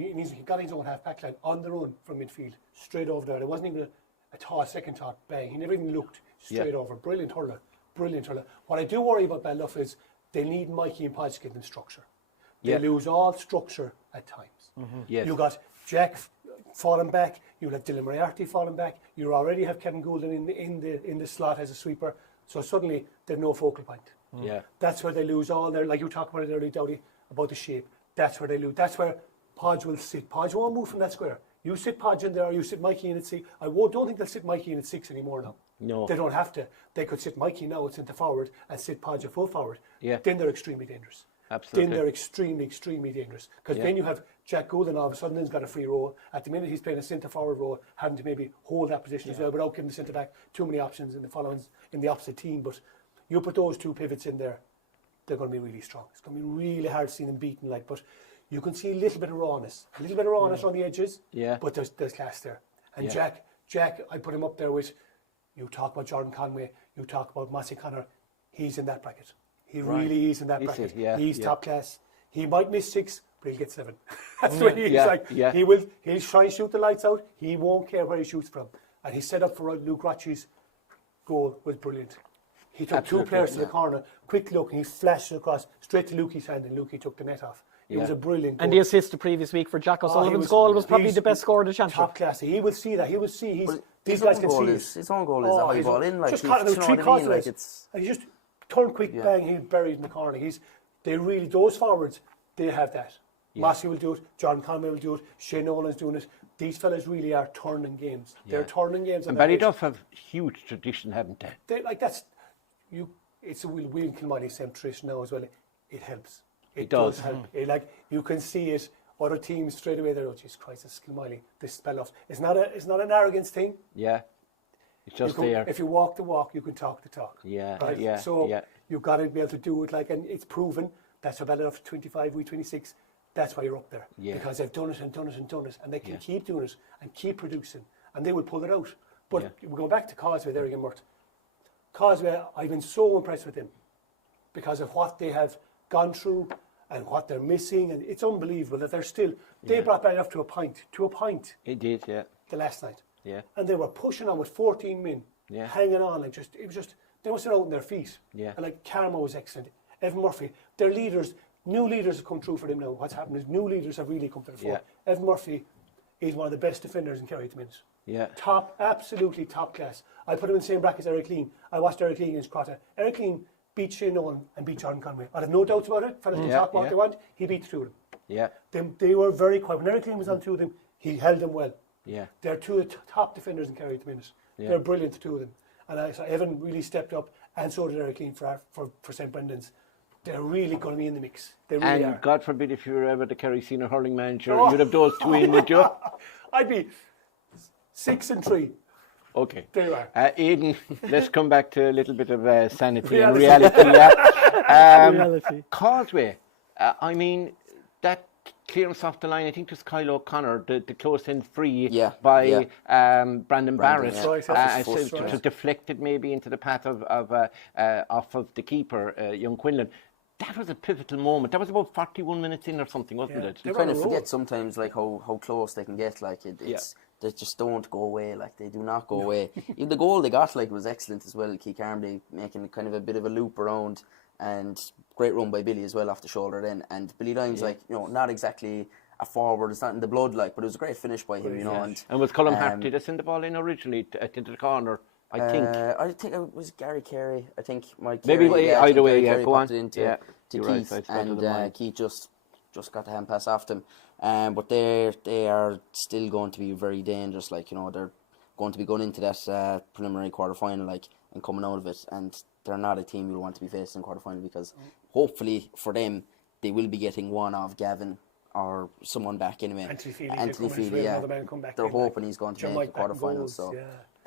got his own half-back line on the run from midfield, straight over there. There wasn't even a second thought, bang. He never even looked straight over. Brilliant hurler. What I do worry about Ballyduff is they need Mikey and Podge to give them structure. They lose all structure at times. Yes. You got Jack falling back. You have Dylan Moriarty falling back. You already have Kevin Goulding in the slot as a sweeper. So suddenly they've no focal point. Yeah. That's where they lose all their, like you talked about it earlier, Dowdy, about the shape. That's where they lose. That's where Podge will sit. Podge won't move from that square. You sit Podge in there, or you sit Mikey in at 6. Don't think they'll sit Mikey in at 6 anymore now. No. They don't have to. They could sit Mikey now at centre forward and sit Podge at full forward. Yeah. Then they're extremely dangerous. Absolutely. Then they're extremely dangerous. Because then you have Jack Goulding all of a sudden has got a free role. At the minute he's playing a centre forward role, having to maybe hold that position as well without giving the centre back too many options in the opposite team. But you put those 2 pivots in there, they're going to be really strong. It's going to be really hard to see them beaten. But you can see a little bit of rawness on the edges. Yeah. But there's class there. And Jack, I put him up there with. You talk about Jordan Conway. You talk about Massey Connor. He's in that bracket. He really is in that bracket. He's top class. He might miss 6, but he'll get 7. That's what he's like. Yeah. He'll try and shoot the lights out. He won't care where he shoots from. And he set up for Luke Rocci's goal was brilliant. He took 2 players to the corner, quick look, and he flashed it across straight to Lukey's hand, and Lukey took the net off. It was a brilliant goal. And the assist the previous week for Jack O'Sullivan's goal was probably the best score of the championship. Top class. He will see that. He will see his own goal is a high ball in. Like, just caught it 3 quarters. And he just turned quick, bang, he's buried in the corner. Those forwards, they have that. Massey will do it, John Conway will do it, Shane Nolan's doing it. These fellas really are turning games. They're turning games. And Ballyduff have huge tradition, haven't they? It's a Will and Kilmiley same tradition now as well. It helps. It does help. You can see it. Other teams straight away, they're, oh, Jesus Christ, it's Kilmiley. This Ballyduff. It's not an arrogance thing. Yeah. It's just there. If you walk the walk, you can talk the talk. Yeah. Right? Yeah. So you've got to be able to do it and it's proven. That's why Ballyduff 25, we 26. That's why you're up there. Yeah. Because they've done it, and they can keep doing it and keep producing, and they will pull it out. But we're going back to Causeway there again, Mort. Causeway, I've been so impressed with them because of what they have gone through and what they're missing, and it's unbelievable that they're still. They brought Ballyduff to a point. It did, yeah. The last night. Yeah. And they were pushing on with 14 men, hanging on, it was just they must have out on their feet. Yeah. And Karma was excellent. Evan Murphy, their leaders, new leaders have come through for them now. What's happened is new leaders have really come to the fore. Yeah. Evan Murphy is one of the best defenders in Kerry at the minute. Yeah. Absolutely top class. I put him in the same bracket as Eric Lean. I watched Eric Lean against Crotta. Eric Lean beat Shane Nolan and beat Jordan Conway. I have no doubts about it. Fellas can talk what they want. He beat the 2 of them. Yeah. They were very quiet. When Eric Lean was on 2 of them, he held them well. Yeah. They're 2 of the top defenders in Kerry at the minute. Yeah. They're brilliant, the 2 of them. And I saw Evan really stepped up, and so did Eric Lean for St. Brendan's. they're really going to be in the mix. They really And are. God forbid if you were ever the Kerry Senior Hurling manager, you'd have those two in, would you? I'd be 6-3. Okay. There you are. Aidan, let's come back to a little bit of sanity and Reality. reality. Causeway, I mean, that clearance off the line, I think it was Kyle O'Connor, the close-in free by Brandon Barrett. yeah. Right, So that's it was deflected maybe into the path of off of the keeper, young Quinlan. That was a pivotal moment. That was about 41 minutes in or something, wasn't it? They You were kind on of a roll. forget sometimes like how close they can get. Like they just don't go away. Like they do not go away. Even the goal they got like was excellent as well. Keith Carmody making kind of a bit of a loop around, and great run by Billy as well off the shoulder then. And Billy Lyons like not exactly a forward. It's not in the blood like, but it was a great finish by him. And was Colin Harty to send the ball in originally into the corner? I think it was Gary Carey. I think maybe either way. Carey Go on. popped it into Keith, and Keith just got the hand pass off them. But they are still going to be very dangerous. Like they're going to be going into that preliminary quarter final and coming out of it, and they're not a team you'll want to be facing in quarter final because hopefully for them they will be getting one of Gavin or someone back anyway. Anthony Feely, they're hoping he's going to make the quarter final. So.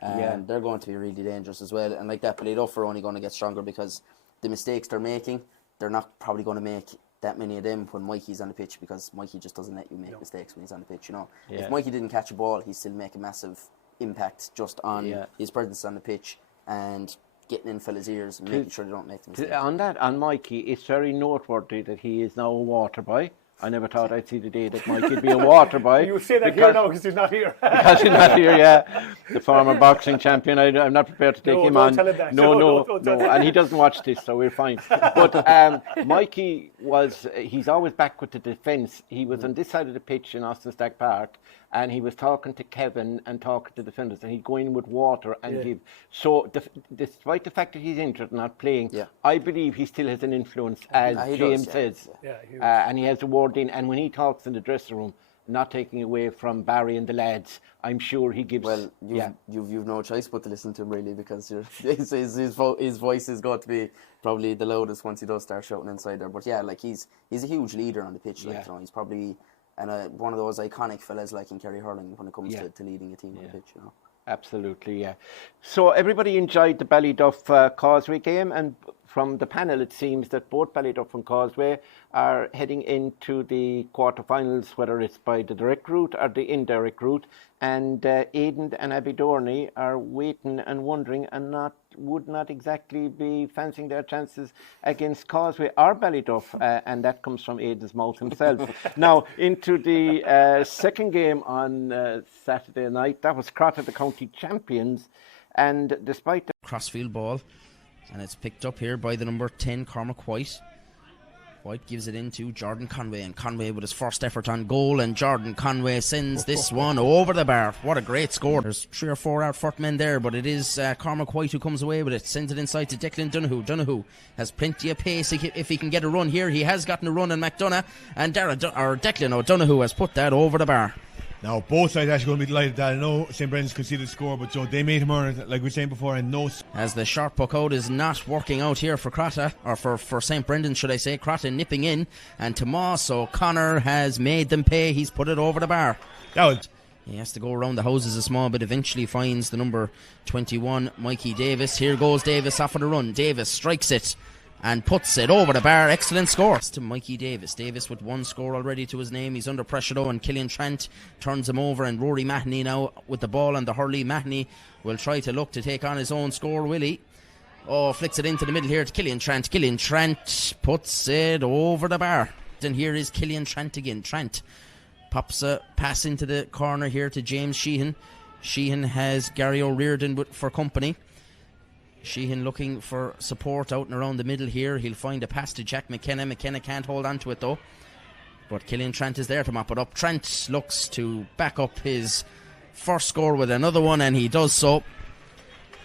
They're going to be really dangerous as well, and like that Ballyduff are only going to get stronger because the mistakes they're making, they're not probably going to make that many of them when Mikey's on the pitch, because Mikey just doesn't let you make mistakes when he's on the pitch. If Mikey didn't catch a ball, he'd still make a massive impact just on his presence on the pitch and getting in fellas' ears and making sure they don't make the mistakes. On Mikey, it's very noteworthy that he is now a water boy. I never thought I'd see the day that Mikey'd be a water boy. You would say that here now because he's not here. Because he's not here, the former boxing champion. I'm not prepared to take him on. Tell him that. No, and he doesn't watch this, so we're fine. But Mikey he's always back with the defence. He was on this side of the pitch in Austin Stack Park, and he was talking to Kevin and talking to the defenders, and he'd go in with water and give. So despite the fact that he's injured and not playing, I believe he still has an influence, as James says. And he has a word in, and when he talks in the dressing room, not taking away from Barry and the lads, I'm sure he gives. Well, you've no choice but to listen to him really, because his voice is going to be probably the loudest once he does start shouting inside there. But he's a huge leader on the pitch. He's probably one of those iconic fellas in Kerry hurling when it comes to leading a team on the pitch. Absolutely, So everybody enjoyed the Ballyduff Causeway game, and from the panel it seems that both Ballyduff and Causeway are heading into the quarterfinals, whether it's by the direct route or the indirect route, and Aidan and Abidorney are waiting and wondering and would not exactly be fancying their chances against Causeway or Ballyduff, and that comes from Aidan's mouth himself. Now, into the second game on Saturday night, that was Crotta, the county champions, and despite the crossfield ball, and it's picked up here by the number 10 Cormac White. White gives it into Jordan Conway, and Conway with his first effort on goal, and Jordan Conway sends this one over the bar. What a great score. There's 3 or 4 out-foot men there, but it is Cormac White who comes away with it, sends it inside to Declan Donoghue. Donoghue has plenty of pace if he can get a run here. He has gotten a run on McDonough, and Declan O'Donoghue has put that over the bar. Now, both sides actually going to be delighted that I know St. Brendan's conceded the score, but they made him earn it, like we were saying before, and no. As the short puck out is not working out here for Crotta, or for St. Brendan, should I say. Crotta nipping in, and Tomas O'Connor has made them pay. He's put it over the bar. He has to go around the houses a small bit, eventually finds the number 21, Mikey Davis. Here goes Davis off on the run. Davis strikes it and puts it over the bar. Excellent score to Mikey Davis. Davis with 1 score already to his name. He's under pressure though, and Killian Trent turns him over, and Rory Mahoney now with the ball on the hurley. Mahoney will try to look to take on his own score, will he? Flicks it into the middle here to Killian Trent. Killian Trent puts it over the bar. And here is Killian Trent again. Trent pops a pass into the corner here to James Sheehan. Sheehan has Gary O'Riordan for company. Sheehan looking for support out and around the middle here. He'll find a pass to Jack McKenna. McKenna can't hold on to it though, but Killian Trent is there to mop it up. Trent looks to back up his first score with another one, and he does so.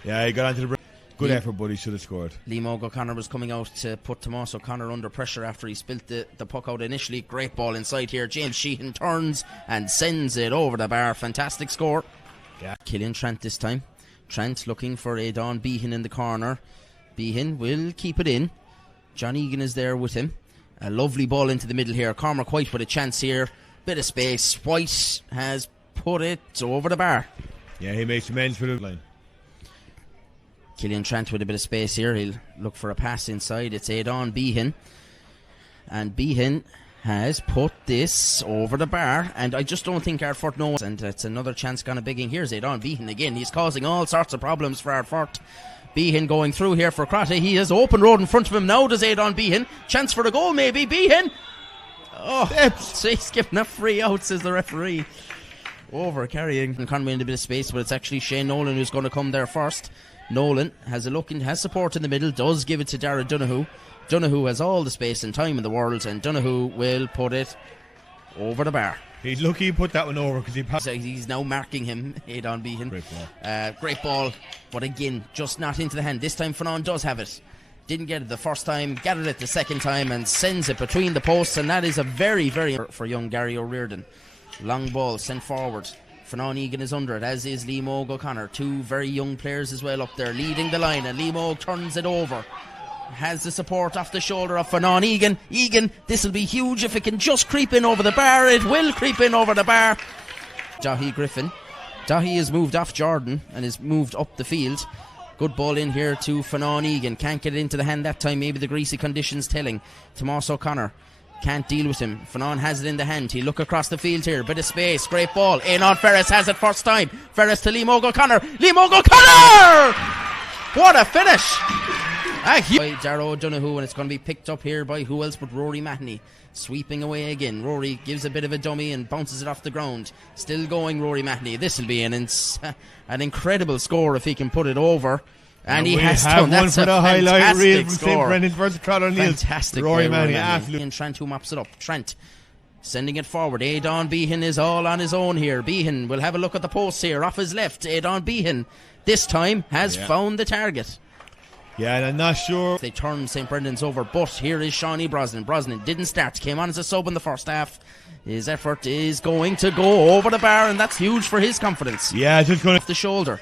Yeah, he got onto the break. Good effort, but he should have scored. Liam O'Connor was coming out to put Tomas O'Connor under pressure after he spilt the puck out initially. Great ball inside here. James Sheehan turns and sends it over the bar. Fantastic score. Killian Trent this time. Trent looking for Aidan Behan in the corner. Behan will keep it in. John Egan is there with him. A lovely ball into the middle here. Cormac White with a chance here. Bit of space. White has put it over the bar. Yeah, he makes amends for the line. Killian Trent with a bit of space here. He'll look for a pass inside. It's Aidan Behan. And Behan has put this over the bar. And I just don't think Ardfort knows. And it's another chance gone a bigging. Here's Aidan Behan again. He's causing all sorts of problems for Ardfort. Behan going through here for Crotta. He has open road in front of him now, does Aidan Behan. Chance for the goal maybe. Behan. Oh, so he's giving a free out, says the referee. Over carrying Conway in a bit of space, but it's actually Shane Nolan who's going to come there first. Nolan has a look and has support in the middle, does give it to Dara Donoghue. Donoghue has all the space and time in the world, and Donoghue will put it over the bar. He's lucky he put that one over because he passed. He's now marking him, Aidan Behan. Great ball. Great ball, but again, just not into the hand. This time Fanon does have it. Didn't get it the first time, got it the second time, and sends it between the posts, and that is a very, very for young Gary O'Riordan. Long ball sent forward. Fanon Egan is under it, as is Liam O'Connor. Two very young players as well up there, leading the line, and Liam O'G turns it over. Has the support off the shoulder of Fanon Egan. Egan, this will be huge if it can just creep in over the bar. It will creep in over the bar. Dahi Griffin. Dahi has moved off Jordan and has moved up the field. Good ball in here to Fanon Egan. Can't get it into the hand that time. Maybe the greasy conditions telling. Tomas O'Connor can't deal with him. Fanon has it in the hand. He look across the field here. Bit of space. Great ball. Aidan Ferris has it first time. Ferris to Liam O'Connor. Liam O'Connor! What a finish! By Darrow O'Donoghue, and it's going to be picked up here by who else but Rory Mahoney. Sweeping away again. Rory gives a bit of a dummy and bounces it off the ground. Still going, Rory Mahoney. This will be an incredible score if he can put it over. And he has done. That's for the highlight reel from St. Brendan versus Crowder O'Neill. Fantastic. Rory Mahoney, absolutely. And Trent who mops it up. Trent sending it forward. Aidan Behan is all on his own here. Behan will have a look at the post here off his left. Aidan Behan this time has found the target. Yeah, and I'm not sure. They turn St. Brendan's over, but here is Shawnee Brosnan. Brosnan didn't start, came on as a sub in the first half. His effort is going to go over the bar, and that's huge for his confidence. Yeah, just going off the shoulder.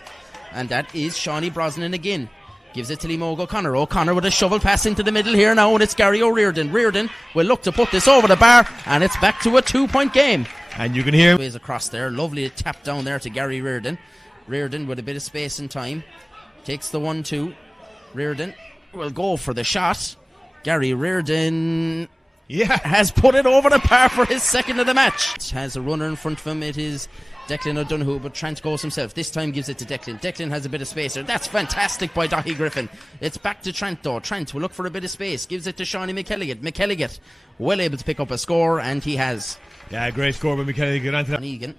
And that is Shawnee Brosnan again. Gives it to Liam O'Connor. O'Connor with a shovel pass into the middle here now, and it's Gary O'Riordan. Riordan will look to put this over the bar, and it's back to a 2-point game. And you can hear ways across there. Lovely tap down there to Gary Riordan. Riordan with a bit of space and time. Takes the 1-2. Riordan will go for the shot. Gary Riordan has put it over the bar for his second of the match. Has a runner in front of him. It is Declan O'Donoghue, but Trent goes himself. This time gives it to Declan. Declan has a bit of space there. That's fantastic by Dahi Griffin. It's back to Trent though. Trent will look for a bit of space. Gives it to Shawnee McKelligot. McKelligot well able to pick up a score, and he has. Yeah, great score by McKelligot. Onto that. Egan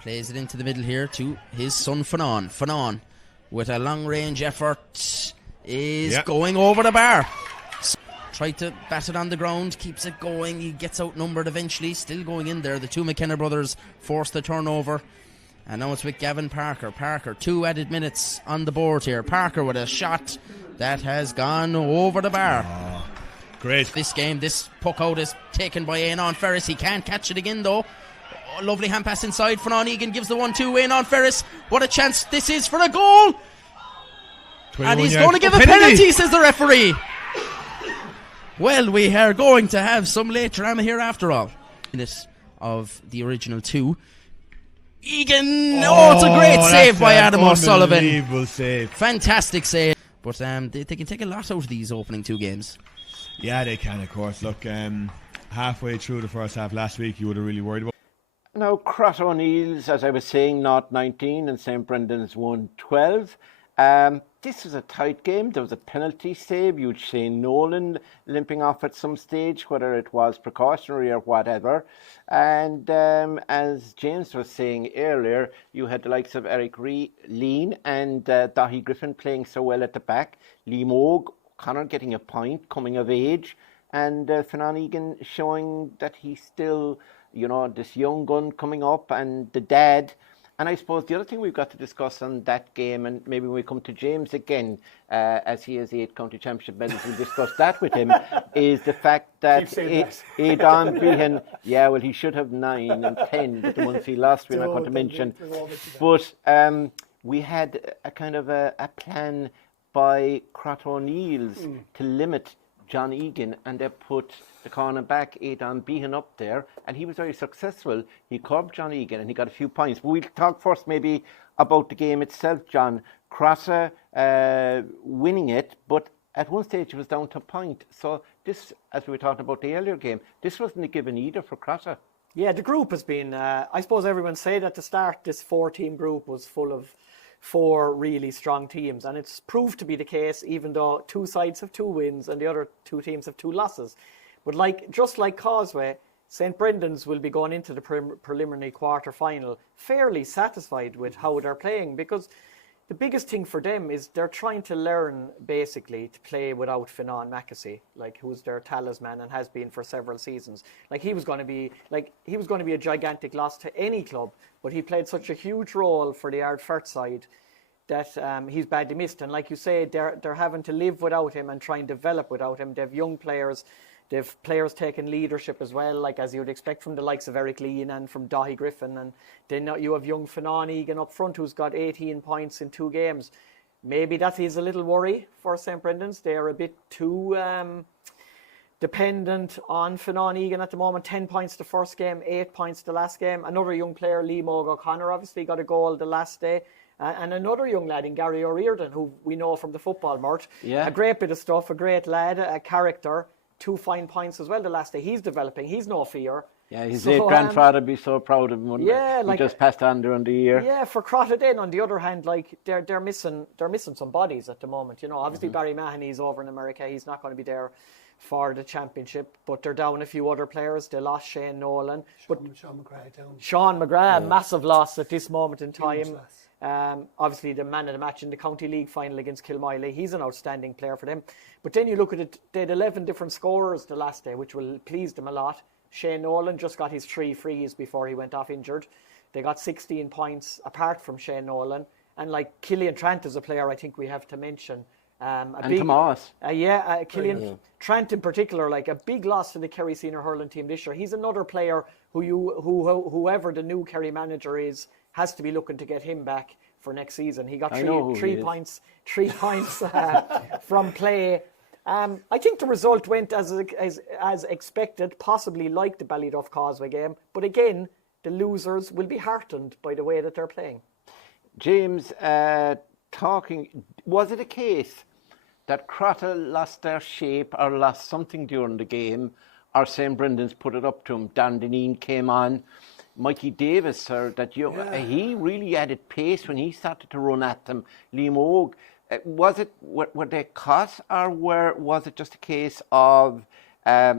plays it into the middle here to his son Fanon. Fanon with a long range effort is going over the bar. Tried to bat it on the ground, keeps it going. He gets outnumbered eventually, still going in there. The two McKenna brothers force the turnover, and now it's with Gavin Parker. Parker, 2 added minutes on the board here. Parker with a shot that has gone over the bar. Great. This game, this puck out is taken by Aidan Ferris. He can't catch it again though. Lovely hand pass inside. Fanon Egan gives the 1-2. Aidan Ferris. What a chance this is for a goal. And he's going to give a penalty, says the referee. Well, we are going to have some late drama here after all. Minute of the original 2. Egan. Oh, it's a great save by Adam O'Sullivan. Unbelievable save. Fantastic save. But they can take a lot out of these opening 2 games. Yeah, they can, of course. Look, halfway through the first half last week, you would have really worried about. Now, Crot O'Neill's, as I was saying, 0-19 and St. Brendan's 1-12. This was a tight game. There was a penalty save. You'd say Nolan limping off at some stage, whether it was precautionary or whatever. And as James was saying earlier, you had the likes of Eric Lean and Dahi Griffin playing so well at the back. Liam O'Connor getting a point, coming of age. And Fanon Egan showing that he's still, you know, this young gun coming up, and the dad. And I suppose the other thing we've got to discuss on that game, and maybe when we come to James again, as he has 8 county championship medals, we'll discuss that with him, is the fact that Aidan Behan, he should have 9 and 10, but the ones he lost we're not going to mention. But we had a kind of a plan by Cratt O'Neill's to limit John Egan, and they put the cornerback Aidan Behan up there, and he was very successful. He curbed John Egan and he got a few points. But we'll talk first maybe about the game itself, John. Cratta winning it, but at one stage it was down to a point. So this, as we were talking about the earlier game, this wasn't a given either for Cratta. Yeah, the group has been, I suppose everyone said at the start, this 4-team group was full of 4 really strong teams, and it's proved to be the case, even though 2 sides have 2 wins and the other 2 teams have 2 losses. But just like Causeway, St. Brendan's will be going into the preliminary quarter-final fairly satisfied with how they're playing, because the biggest thing for them is they're trying to learn, basically, to play without Finan Mackesy, who's their talisman and has been for several seasons. He was going to be a gigantic loss to any club, but he played such a huge role for the Ardfert side that he's badly missed. And like you say, they're having to live without him and try and develop without him. They have young players. They've players taking leadership as well, as you would expect from the likes of Eric Lean and from Dahi Griffin. And then you have young Finan Egan up front, who's got 18 points in 2 games. Maybe that is a little worry for St. Brendan's. They're a bit too dependent on Finan Egan at the moment. 10 points the first game, 8 points the last game. Another young player, Leahy O'Connor, obviously got a goal the last day. And another young lad in Gary O'Riordan, who we know from the football, Mort. Yeah. A great bit of stuff, a great lad, a character. 2 fine points as well the last day. He's developing. He's no fear. Yeah, his late grandfather would be so proud of him. He just passed on during the year. Yeah, for Crotta then, on the other hand, they're missing some bodies at the moment. Obviously Barry Mahoney's over in America. He's not going to be there for the championship, but they're down a few other players. They lost Shane Nolan. Sean McGrath down. Sean McGrath, massive loss at this moment in time. Obviously the man of the match in the County League final against Kilmiley. He's an outstanding player for them. But then you look at it, they had 11 different scorers the last day, which will please them a lot. Shane Nolan just got his 3 frees before he went off injured. They got 16 points apart from Shane Nolan. And Killian Trant is a player I think we have to mention. Tomas. Killian Trant in particular, a big loss to the Kerry Senior Hurling team this year. He's another player whoever the new Kerry manager is, has to be looking to get him back for next season. He got 3 points from play. I think the result went as expected, possibly like the Ballyduff Causeway game. But again, the losers will be heartened by the way that they're playing. James, was it a case that Cratta lost their shape or lost something during the game, or St. Brendan's put it up to him? Dan Deneen came on. Mikey Davis, he really added pace when he started to run at them. Liam Og, were they caught, or was it just a case of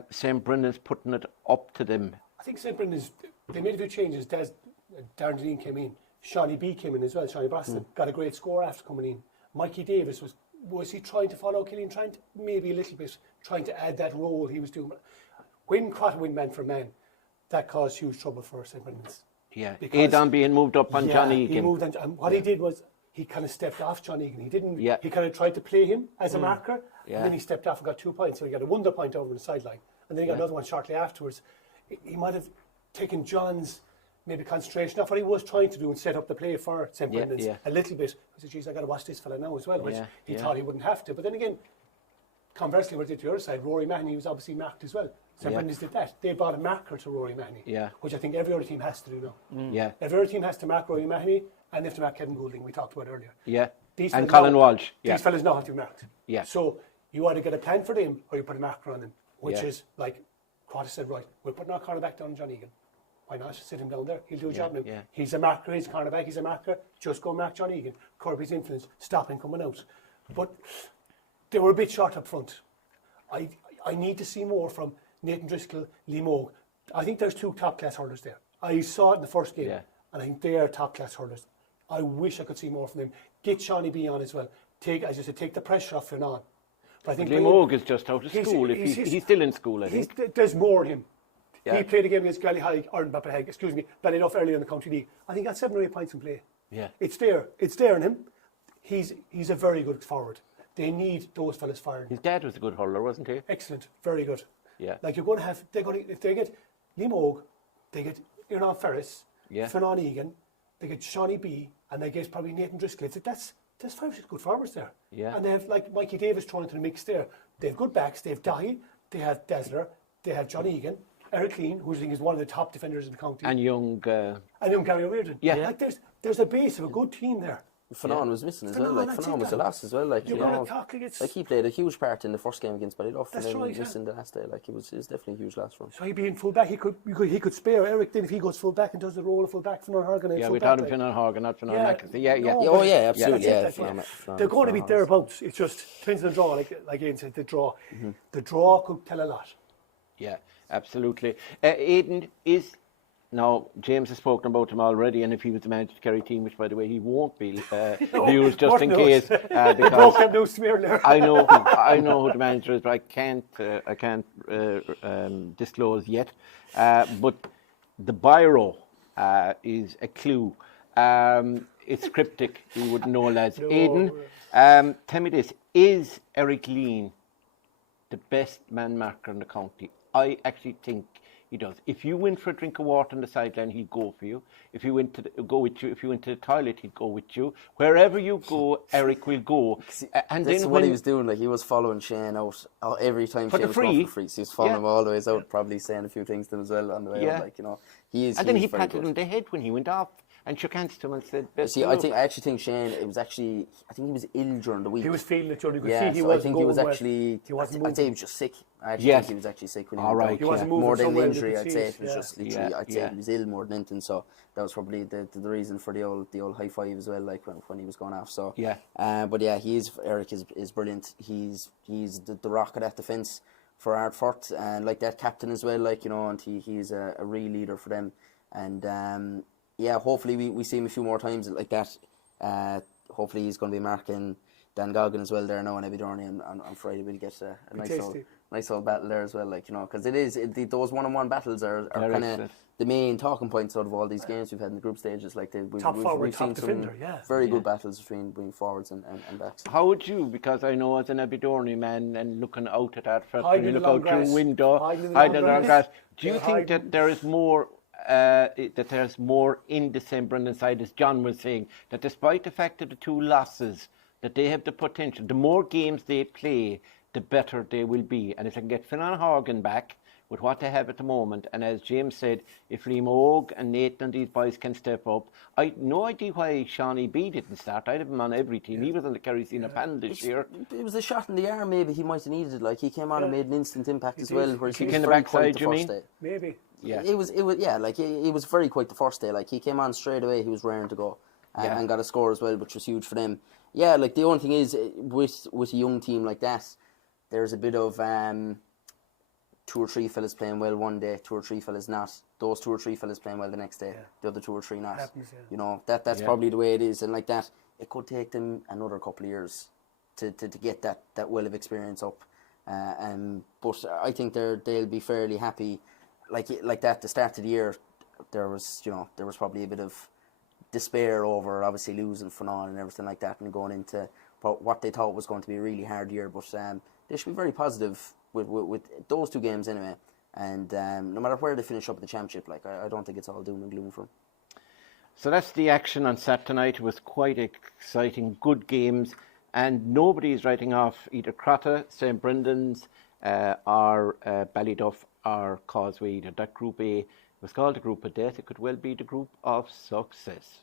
St. Brendan's putting it up to them? I think St. Brendan's, they made a few changes. Darren Deneen came in. Shawnee B came in as well. Shawnee Braston got a great score after coming in. Mikey Davis, was he trying to follow Killian Trant? Maybe a little bit, trying to add that role he was doing. When Cratta went man for man, that caused huge trouble for St. Brendan's. Yeah, Aidan being moved up on John Egan. He moved on, and what he did was he kind of stepped off John Egan. He didn't. Yeah. He kind of tried to play him as a marker, and then he stepped off and got 2 points. So he got a wonder point over the sideline, and then he got another one shortly afterwards. He might have taken John's maybe concentration off what he was trying to do and set up the play for St. Brendan's a little bit. I said, geez, I got to watch this fella now as well, which he thought he wouldn't have to. But then again, conversely, what they did to the other side, Rory Mahoney was obviously marked as well. St. Brendan's did that. They brought a marker to Rory Mahoney, which I think every other team has to do now. Every other team has to mark Rory Mahoney, and they have to mark Kevin Goulding, we talked about earlier. And Colin Walsh. These fellas now have to be marked. So you either get a plan for them, or you put a marker on them, which is like Cratta said, right, we're putting our cornerback down on John Egan. Why not sit him down there? He'll do a job now. He's a marker, he's a cornerback, he's a marker. Just go mark John Egan, curb his influence, stop him coming out. But they were a bit short up front. I need to see more from Nathan Driscoll, Liam Og. I think there's 2 top-class hurlers there. I saw it in the first game, and I think they are top-class hurlers. I wish I could see more from them. Get Shawnee B on as well. As you said, take the pressure off Finan. But I think Liam Og is just out of school. He's still in school, I think. There's more in him. He played a game against Ballyduff earlier in the County League. I think he got 7 or 8 points in play. It's there. It's there in him. He's a very good forward. They need those fellas firing. His dad was a good hurler, wasn't he? Excellent. Very good. Yeah. You're going to have, if they get Liam Og, they get Ernan Ferris, Finan Egan, they get Shawnee B, and they get probably Nathan Driscoll. That's there's 5 or 6 good forwards there. Yeah. And they have, like, Mikey Davis thrown into the mix there. They have good backs. They have Dahi, they have Desler, they have John Egan, Eric Lean, who I think is one of the top defenders in the county. And young Gary O'Riordan. Yeah. Like, there's a base of a good team there. Fanon was missing as well. Fanon, Like that's Fanon it, was a loss as well. Like You're you gonna know, talk like it's- like he played a huge part in the first game against Ballyduff, and That's then right, missing the last day. Like it was definitely a huge loss for him. So he'd be in full back. He could spare Eric then if he goes full back and does the role of full back for Horgan. Yeah, without him Finan Horgan, not Finan McCarthy. Yeah, yeah. No, Oh but yeah, absolutely. Yeah, that's it, Fanon- they're going to be Fanon- thereabouts. It's just depends on the draw. Like Aidan said, the draw. The draw could tell a lot. Yeah, absolutely. Aidan is... Now, James has spoken about him already, and if he was the manager to Kerry team, which, by the way, he won't be, used just in Martin case. knows. Because He broke that news to me earlier. I know who the manager is, but I can't disclose yet. But the biro is a clue. It's cryptic. You wouldn't know, lads. No. Aidan, tell me this: is Eric Lean the best man marker in the county? I actually think he does. If you went for a drink of water on the sideline, he'd go for you. If you went to go with you, if you went to the toilet, he'd go with you. Wherever you go, Eric will go. And That's then what he was doing. Like he was following Shane out every time For Shane the was going free. for frees. He was following Yeah. him all the way out, probably saying a few things to him as well on the way Yeah. out. Like you know, he is. And then he very patted good. him on the head when he went off and shook hands to him and said, "Best See, of I luck." actually think Shane. It was actually. I think he was ill during the week. He was feeling it, Johnny. You could Yeah, see he so I wasn't think he was going well. actually. He wasn't I'd say he moving. was just sick. I actually Yes. think he was actually sick when he All went right, out. He wasn't moving More so than well, injury, you I'd could say see it was it, just yeah. literally. Yeah, I'd say yeah. he was ill more than anything. So that was probably the reason for the old high five as well. Like when he was going off. So Yeah. But yeah, Eric is brilliant. He's the rock of that defence for Ardfort, and like that captain as well. Like you know, and he's a real leader for them. And yeah, hopefully we see him a few more times like that. Hopefully he's going to be marking Dan Goggin as well there now in Abidorney on Friday. We'll get a nice old battle there as well, like you know, because those one-on-one battles are kind of the main talking points out of all these games we've had in the group stages. Like Top forward, we've top seen defender, some yeah. very good battles between forwards and backs. How would you, because I know as an Abidorney man and looking out at that first, Hiding when you in look the out long your grass. window, Hiding in the hiding long in the long grass. grass, do you Yeah, think hiding. that there is more that there's more in December and inside, as John was saying, that despite the fact of the 2 losses, that they have the potential, the more games they play, the better they will be. And if they can get Finan Horgan back with what they have at the moment, and as James said, if Liam Ogue and Nathan and these boys can step up, I no idea why Shawnee B didn't start. I'd have him on every team. He was on the Kerry Senior panel this year. It was a shot in the arm. Maybe he might have needed it. Like he came on and made an instant impact as well. Whereas he was in the very backside, quiet the you first mean? day. Maybe. Yeah. It was yeah, like it was very quick the first day. Like he came on straight away, he was raring to go, and got a score as well, which was huge for them. Yeah, like the only thing is with a young team like that, there's a bit of 2 or 3 fellas playing well one day, 2 or 3 fellas not. Those 2 or 3 fellas playing well the next day, the other 2 or 3 not. Happens, yeah. You know that's probably the way it is, and like that, it could take them another couple of years to get that well of experience up. But I think they'll be fairly happy. Like that, the start of the year, there was probably a bit of despair over obviously losing Fanon and everything like that, and going into what they thought was going to be a really hard year. But they should be very positive with those 2 games anyway. And no matter where they finish up in the championship, like I don't think it's all doom and gloom for them. So that's the action on Saturday night. It was quite exciting, good games, and nobody's writing off either Crotta, St. Brendan's, or Ballyduff or Causeway either. That Group A was called the Group of Death. It could well be the Group of Success.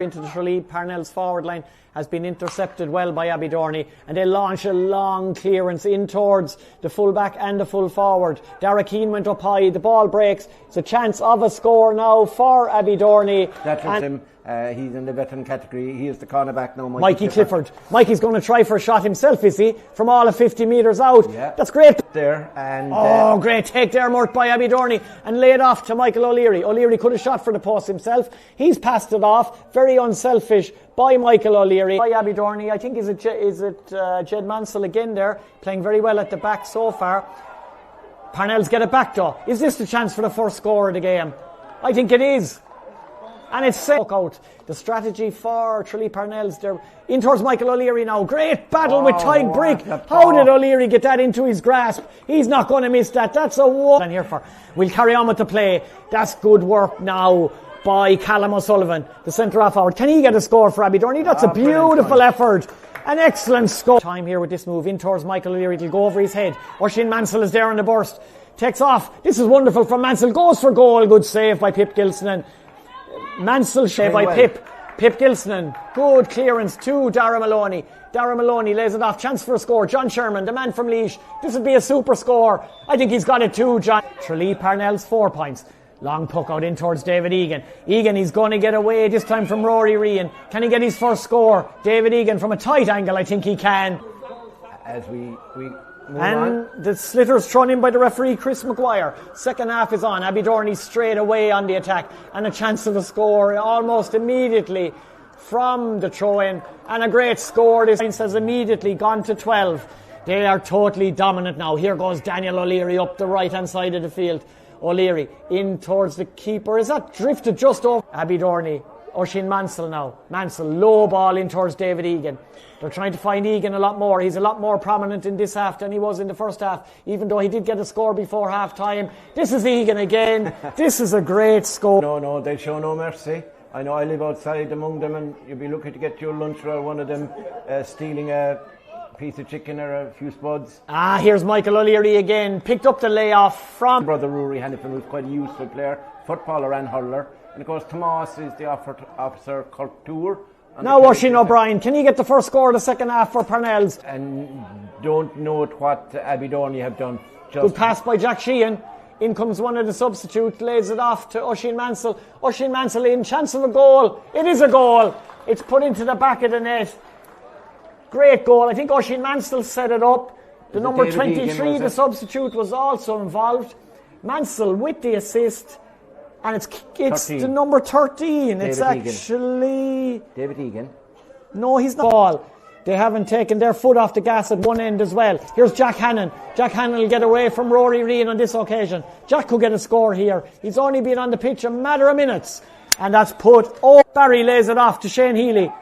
Into the Tralee, Parnell's forward line has been intercepted well by Abidorney, and they launch a long clearance in towards the full back and the full forward. Dara Keane went up high, the ball breaks. It's a chance of a score now for Abidorney. That was him. He's in the veteran category. He is the cornerback now, Mikey Clifford. Mikey's going to try for a shot himself, is he? From all of 50 metres out. Yeah. That's great. There and Great take there, Mort, by Abidorney, and laid off to Michael O'Leary. O'Leary could have shot for the post himself. He's passed it off. Very unselfish by Michael O'Leary. By Abidorney, I think is it Jed Mansell again there, playing very well at the back so far. Parnell's get it back though. Is this the chance for the first score of the game? I think it is. And it's set out. The strategy for Tralee Parnell's there. In towards Michael O'Leary now. Great battle with Tyne Brick. How did O'Leary get that into his grasp? He's not going to miss that. That's a one. And here for. We'll carry on with the play. That's good work now by Callum O'Sullivan, the centre-half forward. Can he get a score for Aberdeen? That's a beautiful effort. An excellent score. Time here with this move in towards Michael O'Leary. It'll go over his head. Oisin Mansell is there on the burst. Takes off. This is wonderful from Mansell. Goes for goal. Good save by Pip Gilsonan. Mansell save by Pip. Pip Gilsonan. Good clearance to Dara Maloney. Dara Maloney lays it off. Chance for a score. John Sherman, the man from Leahy. This would be a super score. I think he's got it too, John. Tralee Parnell's 4 points. Long puck out in towards David Egan. Egan, he's going to get away this time from Rory Ryan. Can he get his first score? David Egan from a tight angle, I think he can. As we move and the slitter's thrown in by the referee, Chris Maguire. Second half is on. Aberdeen straight away on the attack. And a chance of a score almost immediately from the throw-in. And a great score. This has immediately gone to 12. They are totally dominant now. Here goes Daniel O'Leary up the right-hand side of the field. O'Leary in towards the keeper. Is that drifted just over? Aberdeen. Oisin Mansell now. Mansell, low ball in towards David Egan. They're trying to find Egan a lot more. He's a lot more prominent in this half than he was in the first half, even though he did get a score before half time. This is Egan again. This is a great score. No, they show no mercy. I know I live outside among them, and you'll be looking to get your lunch or one of them stealing a piece of chicken or a few spuds. Here's Michael O'Leary again. Picked up the layoff from brother Rory Hannifin, who's quite a useful player, footballer and hurler. And of course Tomas is the officer Kirk Tour. Now Oisin O'Brien, can he get the first score of the second half for Parnells? And don't note what Aberdeen have done. Good pass by Jack Sheehan. In comes one of the substitutes, lays it off to Oisin Mansell. Oisin Mansell in, chance of a goal. It is a goal. It's put into the back of the net. Great goal. I think Oisin Mansell set it up. The number 23, the substitute, was also involved. Mansell with the assist. And it's the number 13. It's actually David Egan. No, he's not. Ball. They haven't taken their foot off the gas at one end as well. Here's Jack Hannon. Jack Hannon will get away from Rory Ryan on this occasion. Jack could get a score here. He's only been on the pitch a matter of minutes. And that's put. Barry lays it off to Shane Healy.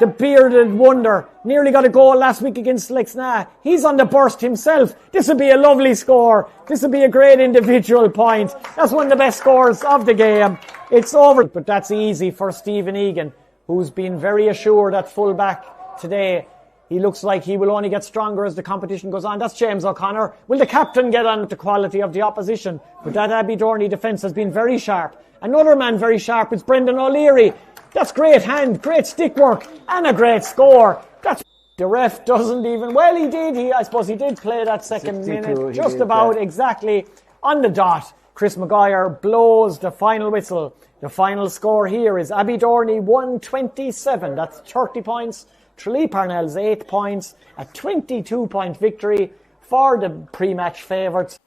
The bearded wonder. Nearly got a goal last week against Lexna. He's on the burst himself. This would be a lovely score. This would be a great individual point. That's one of the best scores of the game. It's over. But that's easy for Stephen Egan, who's been very assured at full back today. He looks like he will only get stronger as the competition goes on. That's James O'Connor. Will the captain get on with the quality of the opposition? But that Aberdeen defence has been very sharp. Another man very sharp is Brendan O'Leary. That's great hand, great stick work, and a great score. That's the ref doesn't even. Well, he did. I suppose he did play that second minute, just about exactly on the dot. Chris Maguire blows the final whistle. The final score here is Aberdeen 127. That's 30 points. Tralee Parnell's 8 points. A 22-point victory for the pre-match favourites.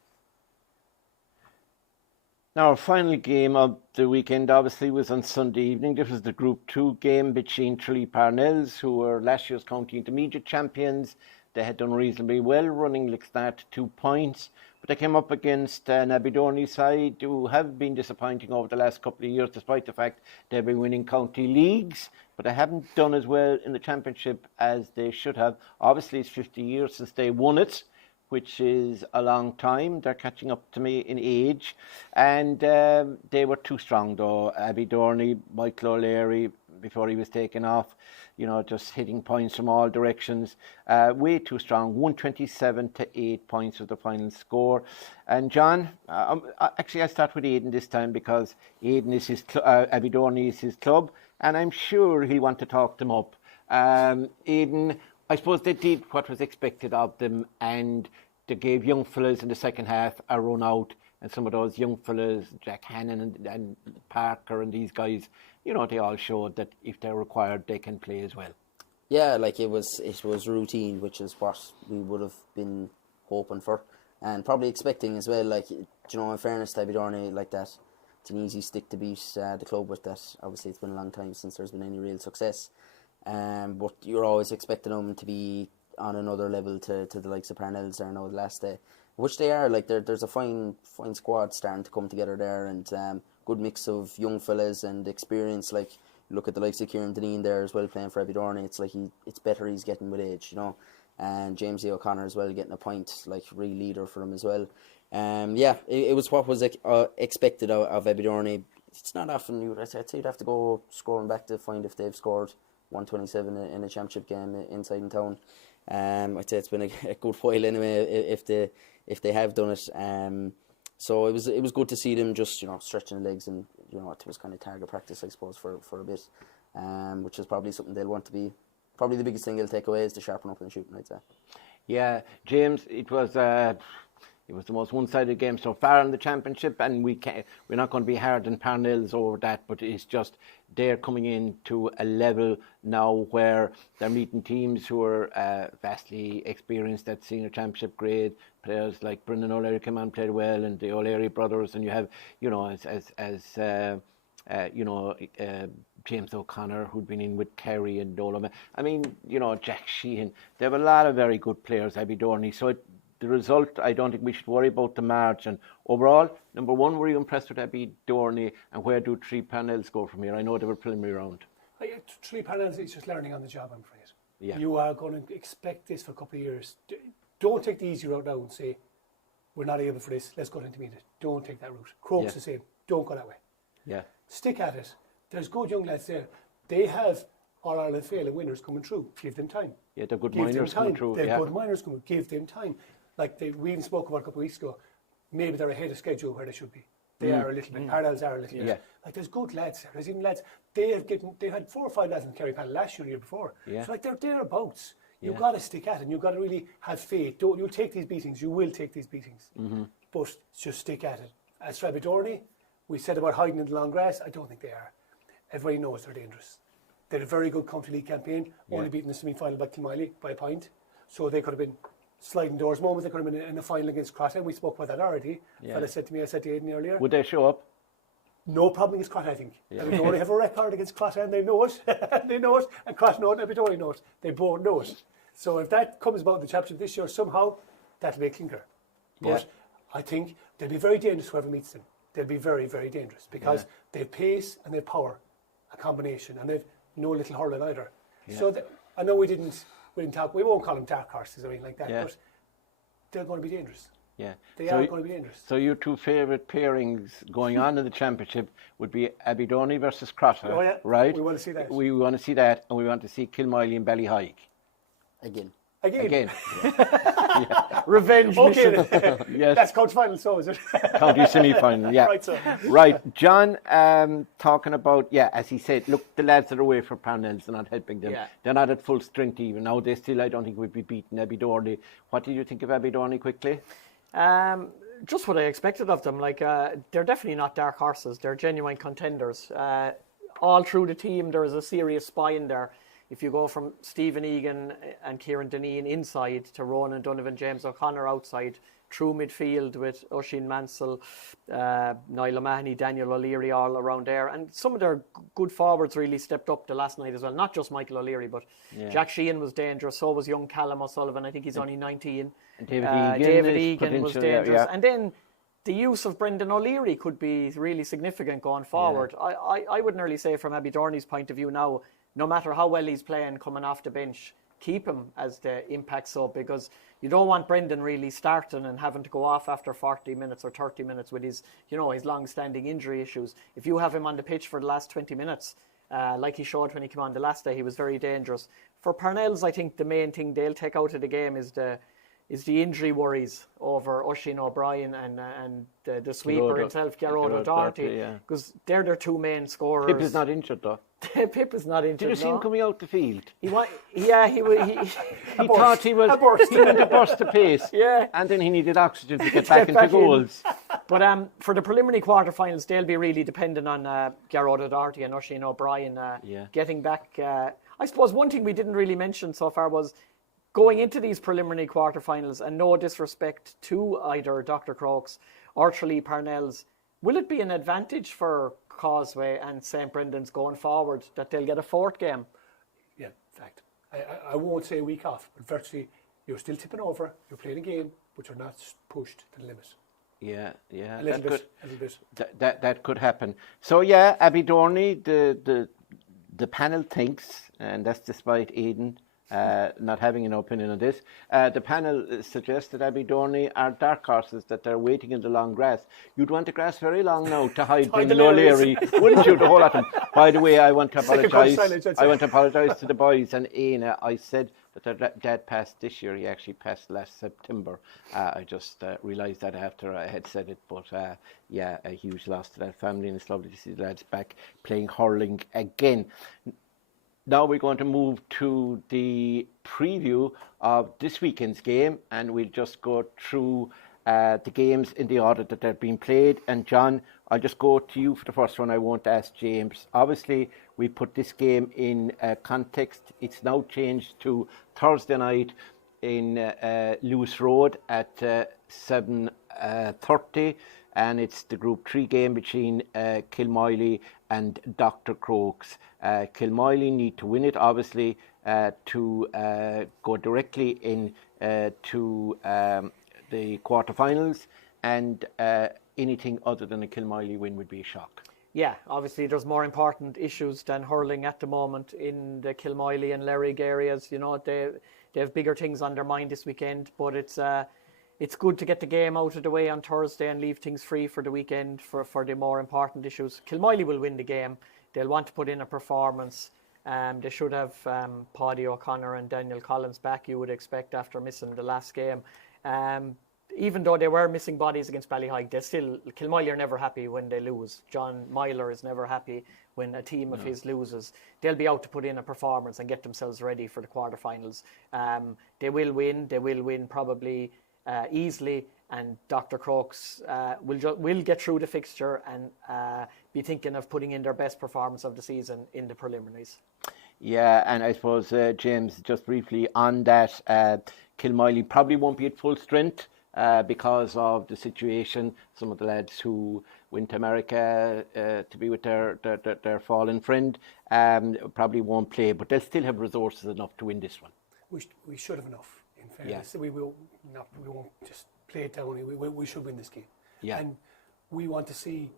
Now, our final game of the weekend obviously was on Sunday evening. This was the Group 2 game between Tralee Parnells, who were last year's county intermediate champions. They had done reasonably well, running Lixnat 2 points. But they came up against an Aberdeen side who have been disappointing over the last couple of years, despite the fact they've been winning county leagues. But they haven't done as well in the championship as they should have. Obviously, it's 50 years since they won it, which is a long time. They're catching up to me in age. And they were too strong, though. Aberdeen, Michael O'Leary, before he was taken off, just hitting points from all directions. Way too strong. 127 to 8 points was the final score. And John, actually I'll start with Aidan this time, because Aidan is Aberdeen is his club, and I'm sure he'll want to talk them up. Aidan, I suppose they did what was expected of them, and they gave young fellas in the second half a run out, and some of those young fellas, Jack Hannon and Parker and these guys, they all showed that if they're required, they can play as well. Yeah, it was routine, which is what we would have been hoping for, and probably expecting as well. In fairness to Aberdeen, that, it's an easy stick to beat the club with that. Obviously, it's been a long time since there's been any real success. But you're always expecting them to be on another level to the likes of Parnells there now the last day, which they are. There's a fine squad starting to come together there, and good mix of young fellas and experience. Look at the likes of Kieran Deneen there as well, playing for Aberdeen. It's it's better he's getting with age, and James O'Connor as well getting a point, real leader for him as well. It was what was expected of Aberdeen. it's not often. I'd say you'd have to go scrolling back to find if they've scored 127 in a championship game inside in town. I'd say it's been a good while anyway if they have done it. So it was good to see them just stretching the legs, and it was kind of target practice, I suppose, for a bit, which is probably something they'll want to be. Probably the biggest thing they'll take away is to sharpen up in the shooting, I'd say. Yeah, James, it was the most one-sided game so far in the championship, and we're not going to be hard on Parnells over that, but it's just they're coming into a level now where they're meeting teams who are vastly experienced at senior championship grade. Players like Brendan O'Leary came on and played well, and the O'Leary brothers, and you have James O'Connor, who'd been in with Kerry and Dolan. I mean, Jack Sheehan. They have a lot of very good players, Abby Dorney. So the result, I don't think we should worry about the margin. Overall, number one, were you impressed with Abby Dorney, and where do 3 panels go from here? I know they were preliminary round. 3 panels is just learning on the job, I'm afraid. Yeah. You are going to expect this for a couple of years. Don't take the easy route now and say, we're not able for this, let's go to intermediate. Don't take that route. Croke's the same. Don't go that way. Yeah. Stick at it. There's good young lads there. They have All-Ireland failing winners coming through. Give them time. Yeah, they're good minors coming through. They're good minors coming. Give them time. Like we even spoke about a couple of weeks ago. Maybe they're ahead of schedule where they should be. They are a little bit. Parallels are a little bit. Like there's good lads there. There's even lads. They've had 4 or 5 lads in the Kerry panel last year, the year before. Yeah. So like they're thereabouts. You've got to stick at it. And you've got to really have faith. You'll take these beatings. You will take these beatings. But just stick at it. As for Abby Dorney, we said about hiding in the long grass. I don't think they are. Everybody knows they're dangerous. They had a very good County League campaign, only beating the semi-final by Kilmiley by a point. So they could have been sliding doors moments. They could have been in the final against Crossend. We spoke about that already. I said to Aidan earlier. Would they show up? No problem against Crossend, I think. Yeah. They only have a record against Crossend. They know it. They know it. And Cross know it. And Abby know it. They both know it. So if that comes about in the championship this year, somehow, that'll be a clinker. But I think they'll be very dangerous whoever meets them. They'll be very, very dangerous because they have pace and they have power, a combination, and they've no little hurling either. Yeah. So I know we didn't talk. We won't call them dark horses or anything like that, but they're going to be dangerous. Yeah, they are going to be dangerous. So your 2 favourite pairings going on in the championship would be Abby Dorney versus Crotter, right? We want to see that. We want to see that, and we want to see Kilmiley and Ballyhike. Again. Revenge mission. Yes. That's county final, so is it? County semi-final, yeah. Right, so. Right, John, talking about, as he said, look, the lads that are away for Parnells, they're not helping them. Yeah. They're not at full strength even. Now they still, I don't think, would be beating Abby Dorney. What did you think of Abby Dorney quickly? Just what I expected of them. Like, they're definitely not dark horses. They're genuine contenders. All through the team, there is a serious spine there. If you go from Stephen Egan and Kieran Deneen inside to Ronan Donovan, James O'Connor outside, through midfield with Oisin Mansell, Niall O'Mahony, Daniel O'Leary all around there. And some of their good forwards really stepped up the last night as well. Not just Michael O'Leary, but Jack Sheehan was dangerous. So was young Callum O'Sullivan. I think he's only 19. And David Egan was dangerous. And then the use of Brendan O'Leary could be really significant going forward. I would nearly say from Abby Dorney's point of view now, no matter how well he's playing coming off the bench, keep him as the impact sub, because you don't want Brendan really starting and having to go off after 40 minutes or 30 minutes with his long-standing injury issues. If you have him on the pitch for the last 20 minutes, like he showed when he came on the last day, he was very dangerous. For Parnells, I think the main thing they'll take out of the game is the injury worries over Oisin O'Brien and the sweeper himself, Gerard O'Doherty, because they're their 2 main scorers. Pip is not injured though. Pip is not injured. Did you see him coming out the field? He thought he went to burst the pace. Yeah. And then he needed oxygen to get back into goals. But for the preliminary quarterfinals, they'll be really dependent on Gerard O'Doherty and Oisin O'Brien getting back. I suppose one thing we didn't really mention so far was going into these preliminary quarterfinals, and no disrespect to either Dr. Crokes or Tralee Parnells, will it be an advantage for Causeway and St. Brendan's going forward that they'll get a 4th game? Yeah, in fact. I won't say a week off, but virtually you're still tipping over, you're playing a game, but you're not pushed to the limit. Yeah. A little bit. That could happen. So Abby Dorney, the panel thinks, and that's despite Aidan, not having an opinion on this. The panel suggested Abbey Dorney are dark horses, that they're waiting in the long grass. You'd want the grass very long now to hide Hide Ben the O'Leary, wouldn't you? The whole lot of them. By the way, I want to Second apologise. silence, I'd say. I want to apologise to the boys and Aidan. I said that their dad passed this year. He actually passed last September. I just realised that after I had said it. But yeah, a huge loss to that family, and it's lovely to see the lads back playing hurling again. Now we're going to move to the preview of this weekend's game, and we'll just go through the games in the order that they've been played. And John, I'll just go to you for the first one. I won't ask James. Obviously, we put this game in context. It's now changed to Thursday night in Lewis Road at 7:30. And it's the Group 3 game between Kilmoyley and Dr. Crokes. Kilmoyley need to win it, obviously, to go directly in to the quarterfinals, and anything other than a Kilmoyley win would be a shock. Yeah, obviously there's more important issues than hurling at the moment in the Kilmoyley and Lerrig areas. You know, they have bigger things on their mind this weekend, but it's good to get the game out of the way on Thursday and leave things free for the weekend for the more important issues. Kilmoyley will win the game. They'll want to put in a performance. They should have Paddy O'Connor and Daniel Collins back, you would expect, after missing the last game. Even though they were missing bodies against Ballyheigue, Kilmoyley are never happy when they lose. John Myler is never happy when a team of his loses. They'll be out to put in a performance and get themselves ready for the quarterfinals. They will win. They will win probably easily, and Dr. Crokes will get through the fixture and be thinking of putting in their best performance of the season in the preliminaries. Yeah, and I suppose, James, just briefly on that, Kilmoyley probably won't be at full strength because of the situation. Some of the lads who went to America to be with their fallen friend probably won't play, but they'll still have resources enough to win this one. We should have enough, in fairness. Yeah. We won't just play it down. We should win this game. Yeah. And we want to see,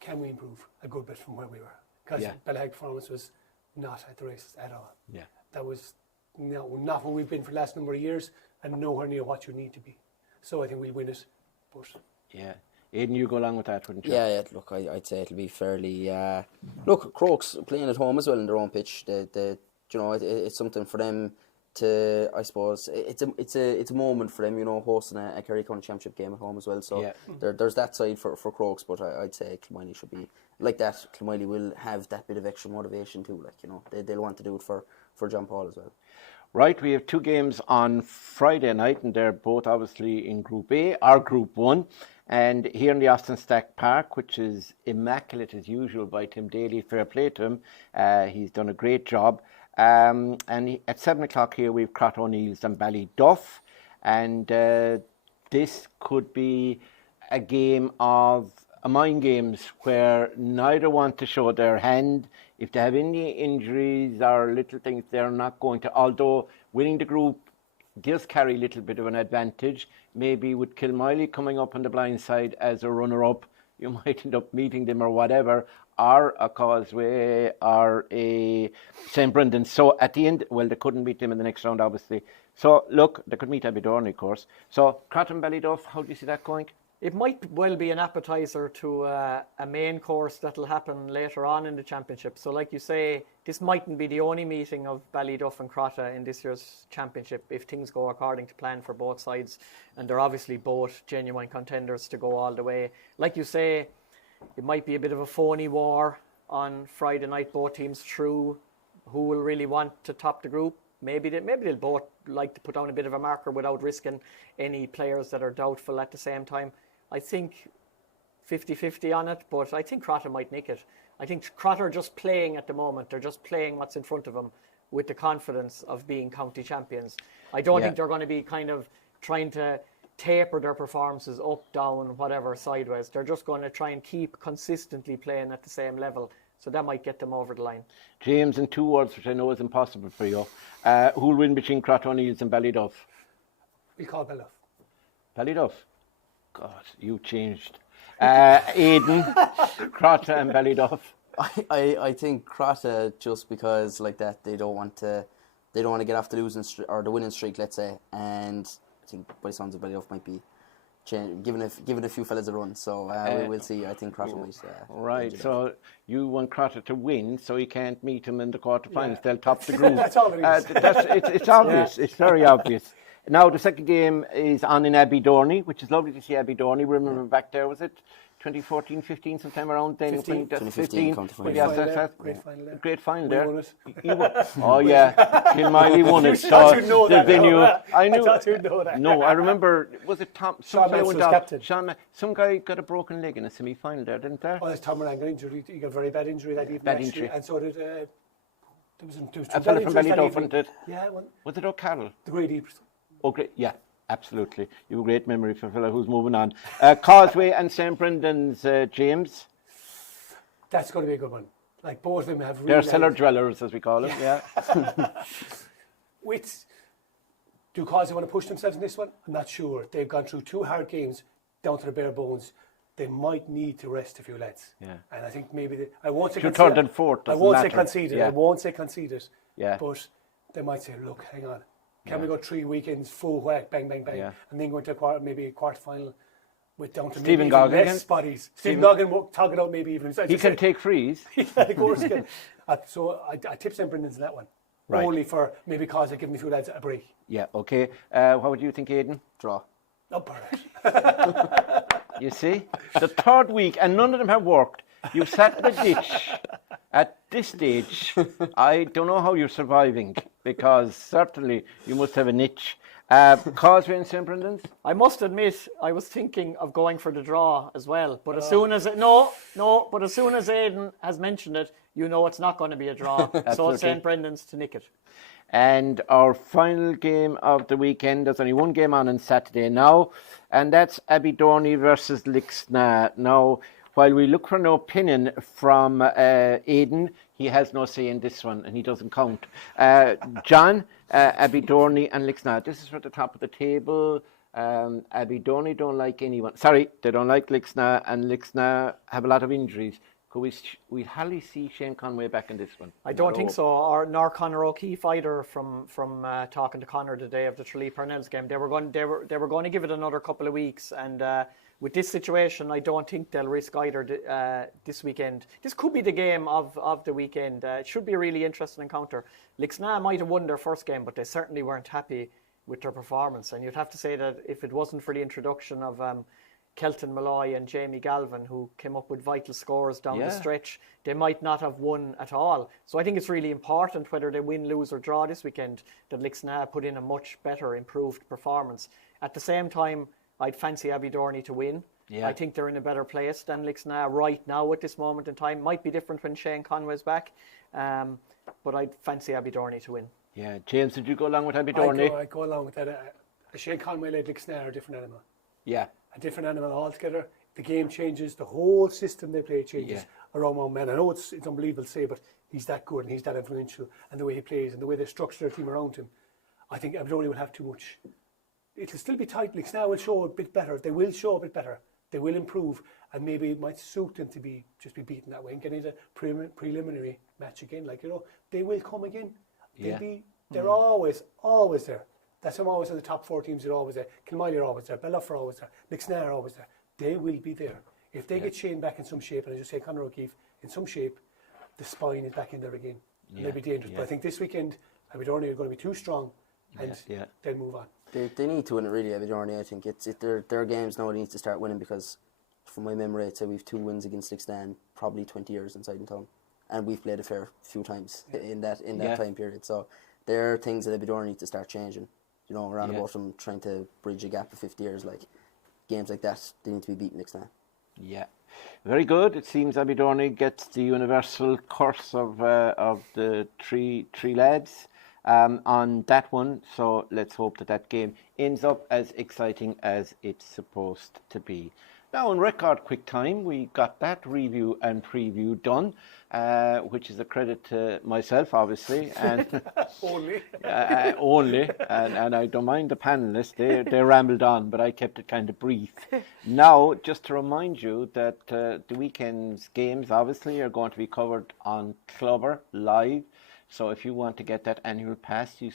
can we improve a good bit from where we were? Because Ballyheigue performance was not at the races at all. Yeah. That was not where we've been for the last number of years, and nowhere near what you need to be. So I think we'll win it. But yeah. Aidan, you go along with that, wouldn't you? Yeah. Look, I'd say it'll be fairly. Look, Crokes playing at home as well in their own pitch. It's something for them to. I suppose it's a moment for them. You know, hosting a Kerry County Championship game at home as well. So there's that side for Crokes. But I'd say Kilmoyley should be like that. Kilmoyley will have that bit of extra motivation too. Like, you know, they'll want to do it for John Paul as well. Right, we have two games on Friday night, and they're both obviously in Group A, our Group 1. And here in the Austin Stack Park, which is immaculate as usual by Tim Daly, fair play to him. He's done a great job. And at 7 o'clock here, we've Crot O'Neill's and Ballyduff. And this could be a game of mind games where neither want to show their hand. If they have any injuries or little things, they're not going to. Although winning the group does carry a little bit of an advantage. Maybe with Kilmoyley coming up on the blind side as a runner-up, you might end up meeting them or whatever, or a Causeway or a St. Brendan. So at the end, well, they couldn't beat them in the next round, obviously. So look, they could meet Abbey Dorney, of course. So Crot and Ballyduff, how do you see that going? It might well be an appetizer to a main course that'll happen later on in the championship. So like you say, this mightn't be the only meeting of Ballyduff and Crotta in this year's championship if things go according to plan for both sides. And they're obviously both genuine contenders to go all the way. Like you say, it might be a bit of a phony war on Friday night, both teams through who will really want to top the group. Maybe they'll both like to put down a bit of a marker without risking any players that are doubtful at the same time. I think 50-50 on it, but I think Crotta might nick it. I think Crotta are just playing at the moment. They're just playing what's in front of them with the confidence of being county champions. I don't think they're going to be kind of trying to taper their performances up, down, whatever, sideways. They're just going to try and keep consistently playing at the same level. So that might get them over the line. James, in 2 words, which I know is impossible for you, who'll win between Crot O'Neill's and Ballyduff? We call Ballyduff. Ballyduff? God, you changed. Aidan, Crotta and Ballyduff. I think Crotta, just because like that, they don't want to they don't want to get off the losing or the winning streak, let's say. And I think by the sounds of it, might be giving a few fellas a run. So we will see. I think Crotter might. Right. So you want Crotter to win, so you can't meet him in the quarterfinals. They'll top the group. That's all it is. It's obvious. It's very obvious. Now the second game is on in Abbeydorney, which is lovely to see Abbeydorney. Remember back there, was it 2014, 15, sometime around then? 2015. Great final We there. won it. Oh yeah, Kilmiley won it. You thought you'd know the that, venue. no? I knew. I thought you'd know that. No, I remember. Was it Tom? Sean Manson was captain. Some guy got a broken leg in a semi-final there, didn't there? Oh, there's Tom Moran got injured. He got a very bad injury that evening. Bad actually, injury. And so did there was A fella from Ballyduff, did. Yeah, one. Was it O'Carroll? The great Eberson. Oh, great. Yeah, absolutely. You have a great memory for a fellow who's moving on. Causeway and St. Brendan's, James. That's going to be a good one. Like both of them have really. They're cellar dwellers, as we call them. Yeah. Do Causeway want to push themselves in this one? I'm not sure. They've gone through 2 hard games down to the bare bones. They might need to rest a few lads. Yeah. And I think maybe I won't say Third and fourth. I won't say matter. conceded. Yeah. I won't say conceded. Yeah. But they might say, look, hang on. Can we go 3 weekends full whack, bang, bang, bang, and then go into maybe a quarter final with down to Stephen maybe Goggin less bodies. Stephen Goggin will tug it out maybe even. He can take frees. Yeah, of course he can. So I tip St. Brendan's in that one. Right. Only for maybe cause they give me a few lads a break. Yeah, okay. What would you think, Aidan? Draw. Oh, perfect. You see? The third week, and none of them have worked. You sat in the ditch. At this stage, I don't know how you're surviving, because certainly you must have a niche. Causeway and St. Brendan's? I must admit, I was thinking of going for the draw as well. But as soon as but as soon as Aidan has mentioned it, you know it's not going to be a draw. So it's St. Brendan's to nick it. And our final game of the weekend, there's only one game on Saturday now, and that's Abbeydorney versus Lixna. Now, while we look for an opinion from Aidan, he has no say in this one, and he doesn't count. John, Abbeydorney and Lixna. This is for the top of the table. Abbeydorney don't like anyone. Sorry, they don't like Lixna, and Lixna have a lot of injuries. Could we hardly see Shane Conway back in this one? I don't think so, nor Conor O'Keefe either. From talking to Conor the day of the Tralee Parnells game, they were going to give it another couple of weeks, and with this situation, I don't think they'll risk either this weekend. This could be the game of the weekend. It should be a really interesting encounter. Lixna might have won their first game, but they certainly weren't happy with their performance, and you'd have to say that if it wasn't for the introduction of Kelton Malloy and Jamie Galvin, who came up with vital scores down the stretch, they might not have won at all. So I think it's really important, whether they win, lose or draw this weekend, that Lixna put in a much better, improved performance. At the same time, I'd fancy Abbeydorney to win. Yeah. I think they're in a better place than Lixna right now at this moment in time. Might be different when Shane Conway's back, but I'd fancy Abbeydorney to win. Yeah, James, did you go along with Abbeydorney? I'd go along with that. Shane Conway led Lixna are a different animal. Yeah. A different animal altogether. The game changes. The whole system they play changes around one man. I know it's unbelievable to say, but he's that good and he's that influential, and the way he plays and the way they structure their team around him. I think Abbeydorney will have too much. It'll still be tight. Lixna will show a bit better. They will show a bit better. They will improve, and maybe it might suit them to just be beaten that way and get into preliminary match again. They will come again. They're always there. That's why I'm always in the top 4 teams. They're always there. Kilmiley are always there. Belloff are always there. Lixna are always there. They will be there. If they get Shane back in some shape, and I just say Conor O'Keefe in some shape, the spine is back in there again. And they'll be dangerous. But I think this weekend, Abbeydorney are going to be too strong, and they'll move on. They need to win it really, Abbeydorney. I think their games now need to start winning, because from my memory, I'd say we've 2 wins against Lixna in probably 20 years inside in town, and we've played a fair few times in that time period. So there are things that Abbeydorey need to start changing. Around about them trying to bridge a gap of 50 years, like games like that, they need to be beaten next time. Yeah, very good. It seems Abbeydorey gets the universal curse of the three lads on that one. So let's hope that game ends up as exciting as it's supposed to be. Now, in record quick time, we got that review and preview done, which is a credit to myself, obviously, and only, and I don't mind the panelists. They rambled on, but I kept it kind of brief. Now, just to remind you that the weekend's games, obviously, are going to be covered on Clover live. So if you want to get that annual pass, you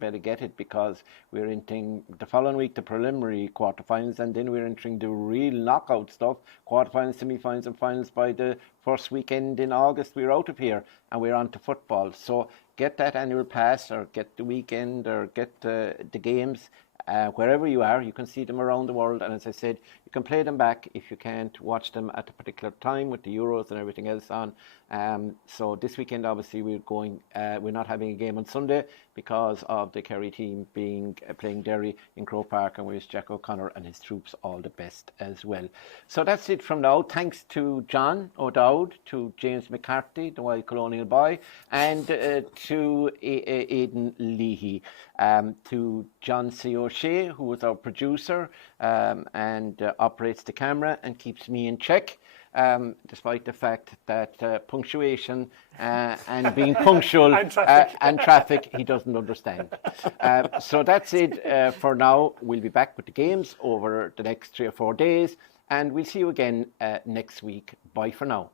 better get it, because we're entering the following week the preliminary quarterfinals, and then we're entering the real knockout stuff, quarterfinals, semi-finals and finals. By the first weekend in August we're out of here and we're on to football. So get that annual pass, or get the weekend, or get the games. Wherever you are, you can see them around the world, and as I said, you can play them back if you can't watch them at a particular time with the Euros and everything else on. So this weekend, obviously, we're not having a game on Sunday because of the Kerry team being playing Derry in Croke Park, and we wish Jack O'Connor and his troops all the best as well. So that's it from now. Thanks to John O'Dowd, to James McCarthy, the Wild Colonial Boy, and to Aidan Leahy, to John C. O'Shea, who is our producer and operates the camera and keeps me in check. Despite the fact that punctuation and being punctual and traffic he doesn't understand. So that's it for now. We'll be back with the games over the next 3 or 4 days, and we'll see you again next week. Bye for now.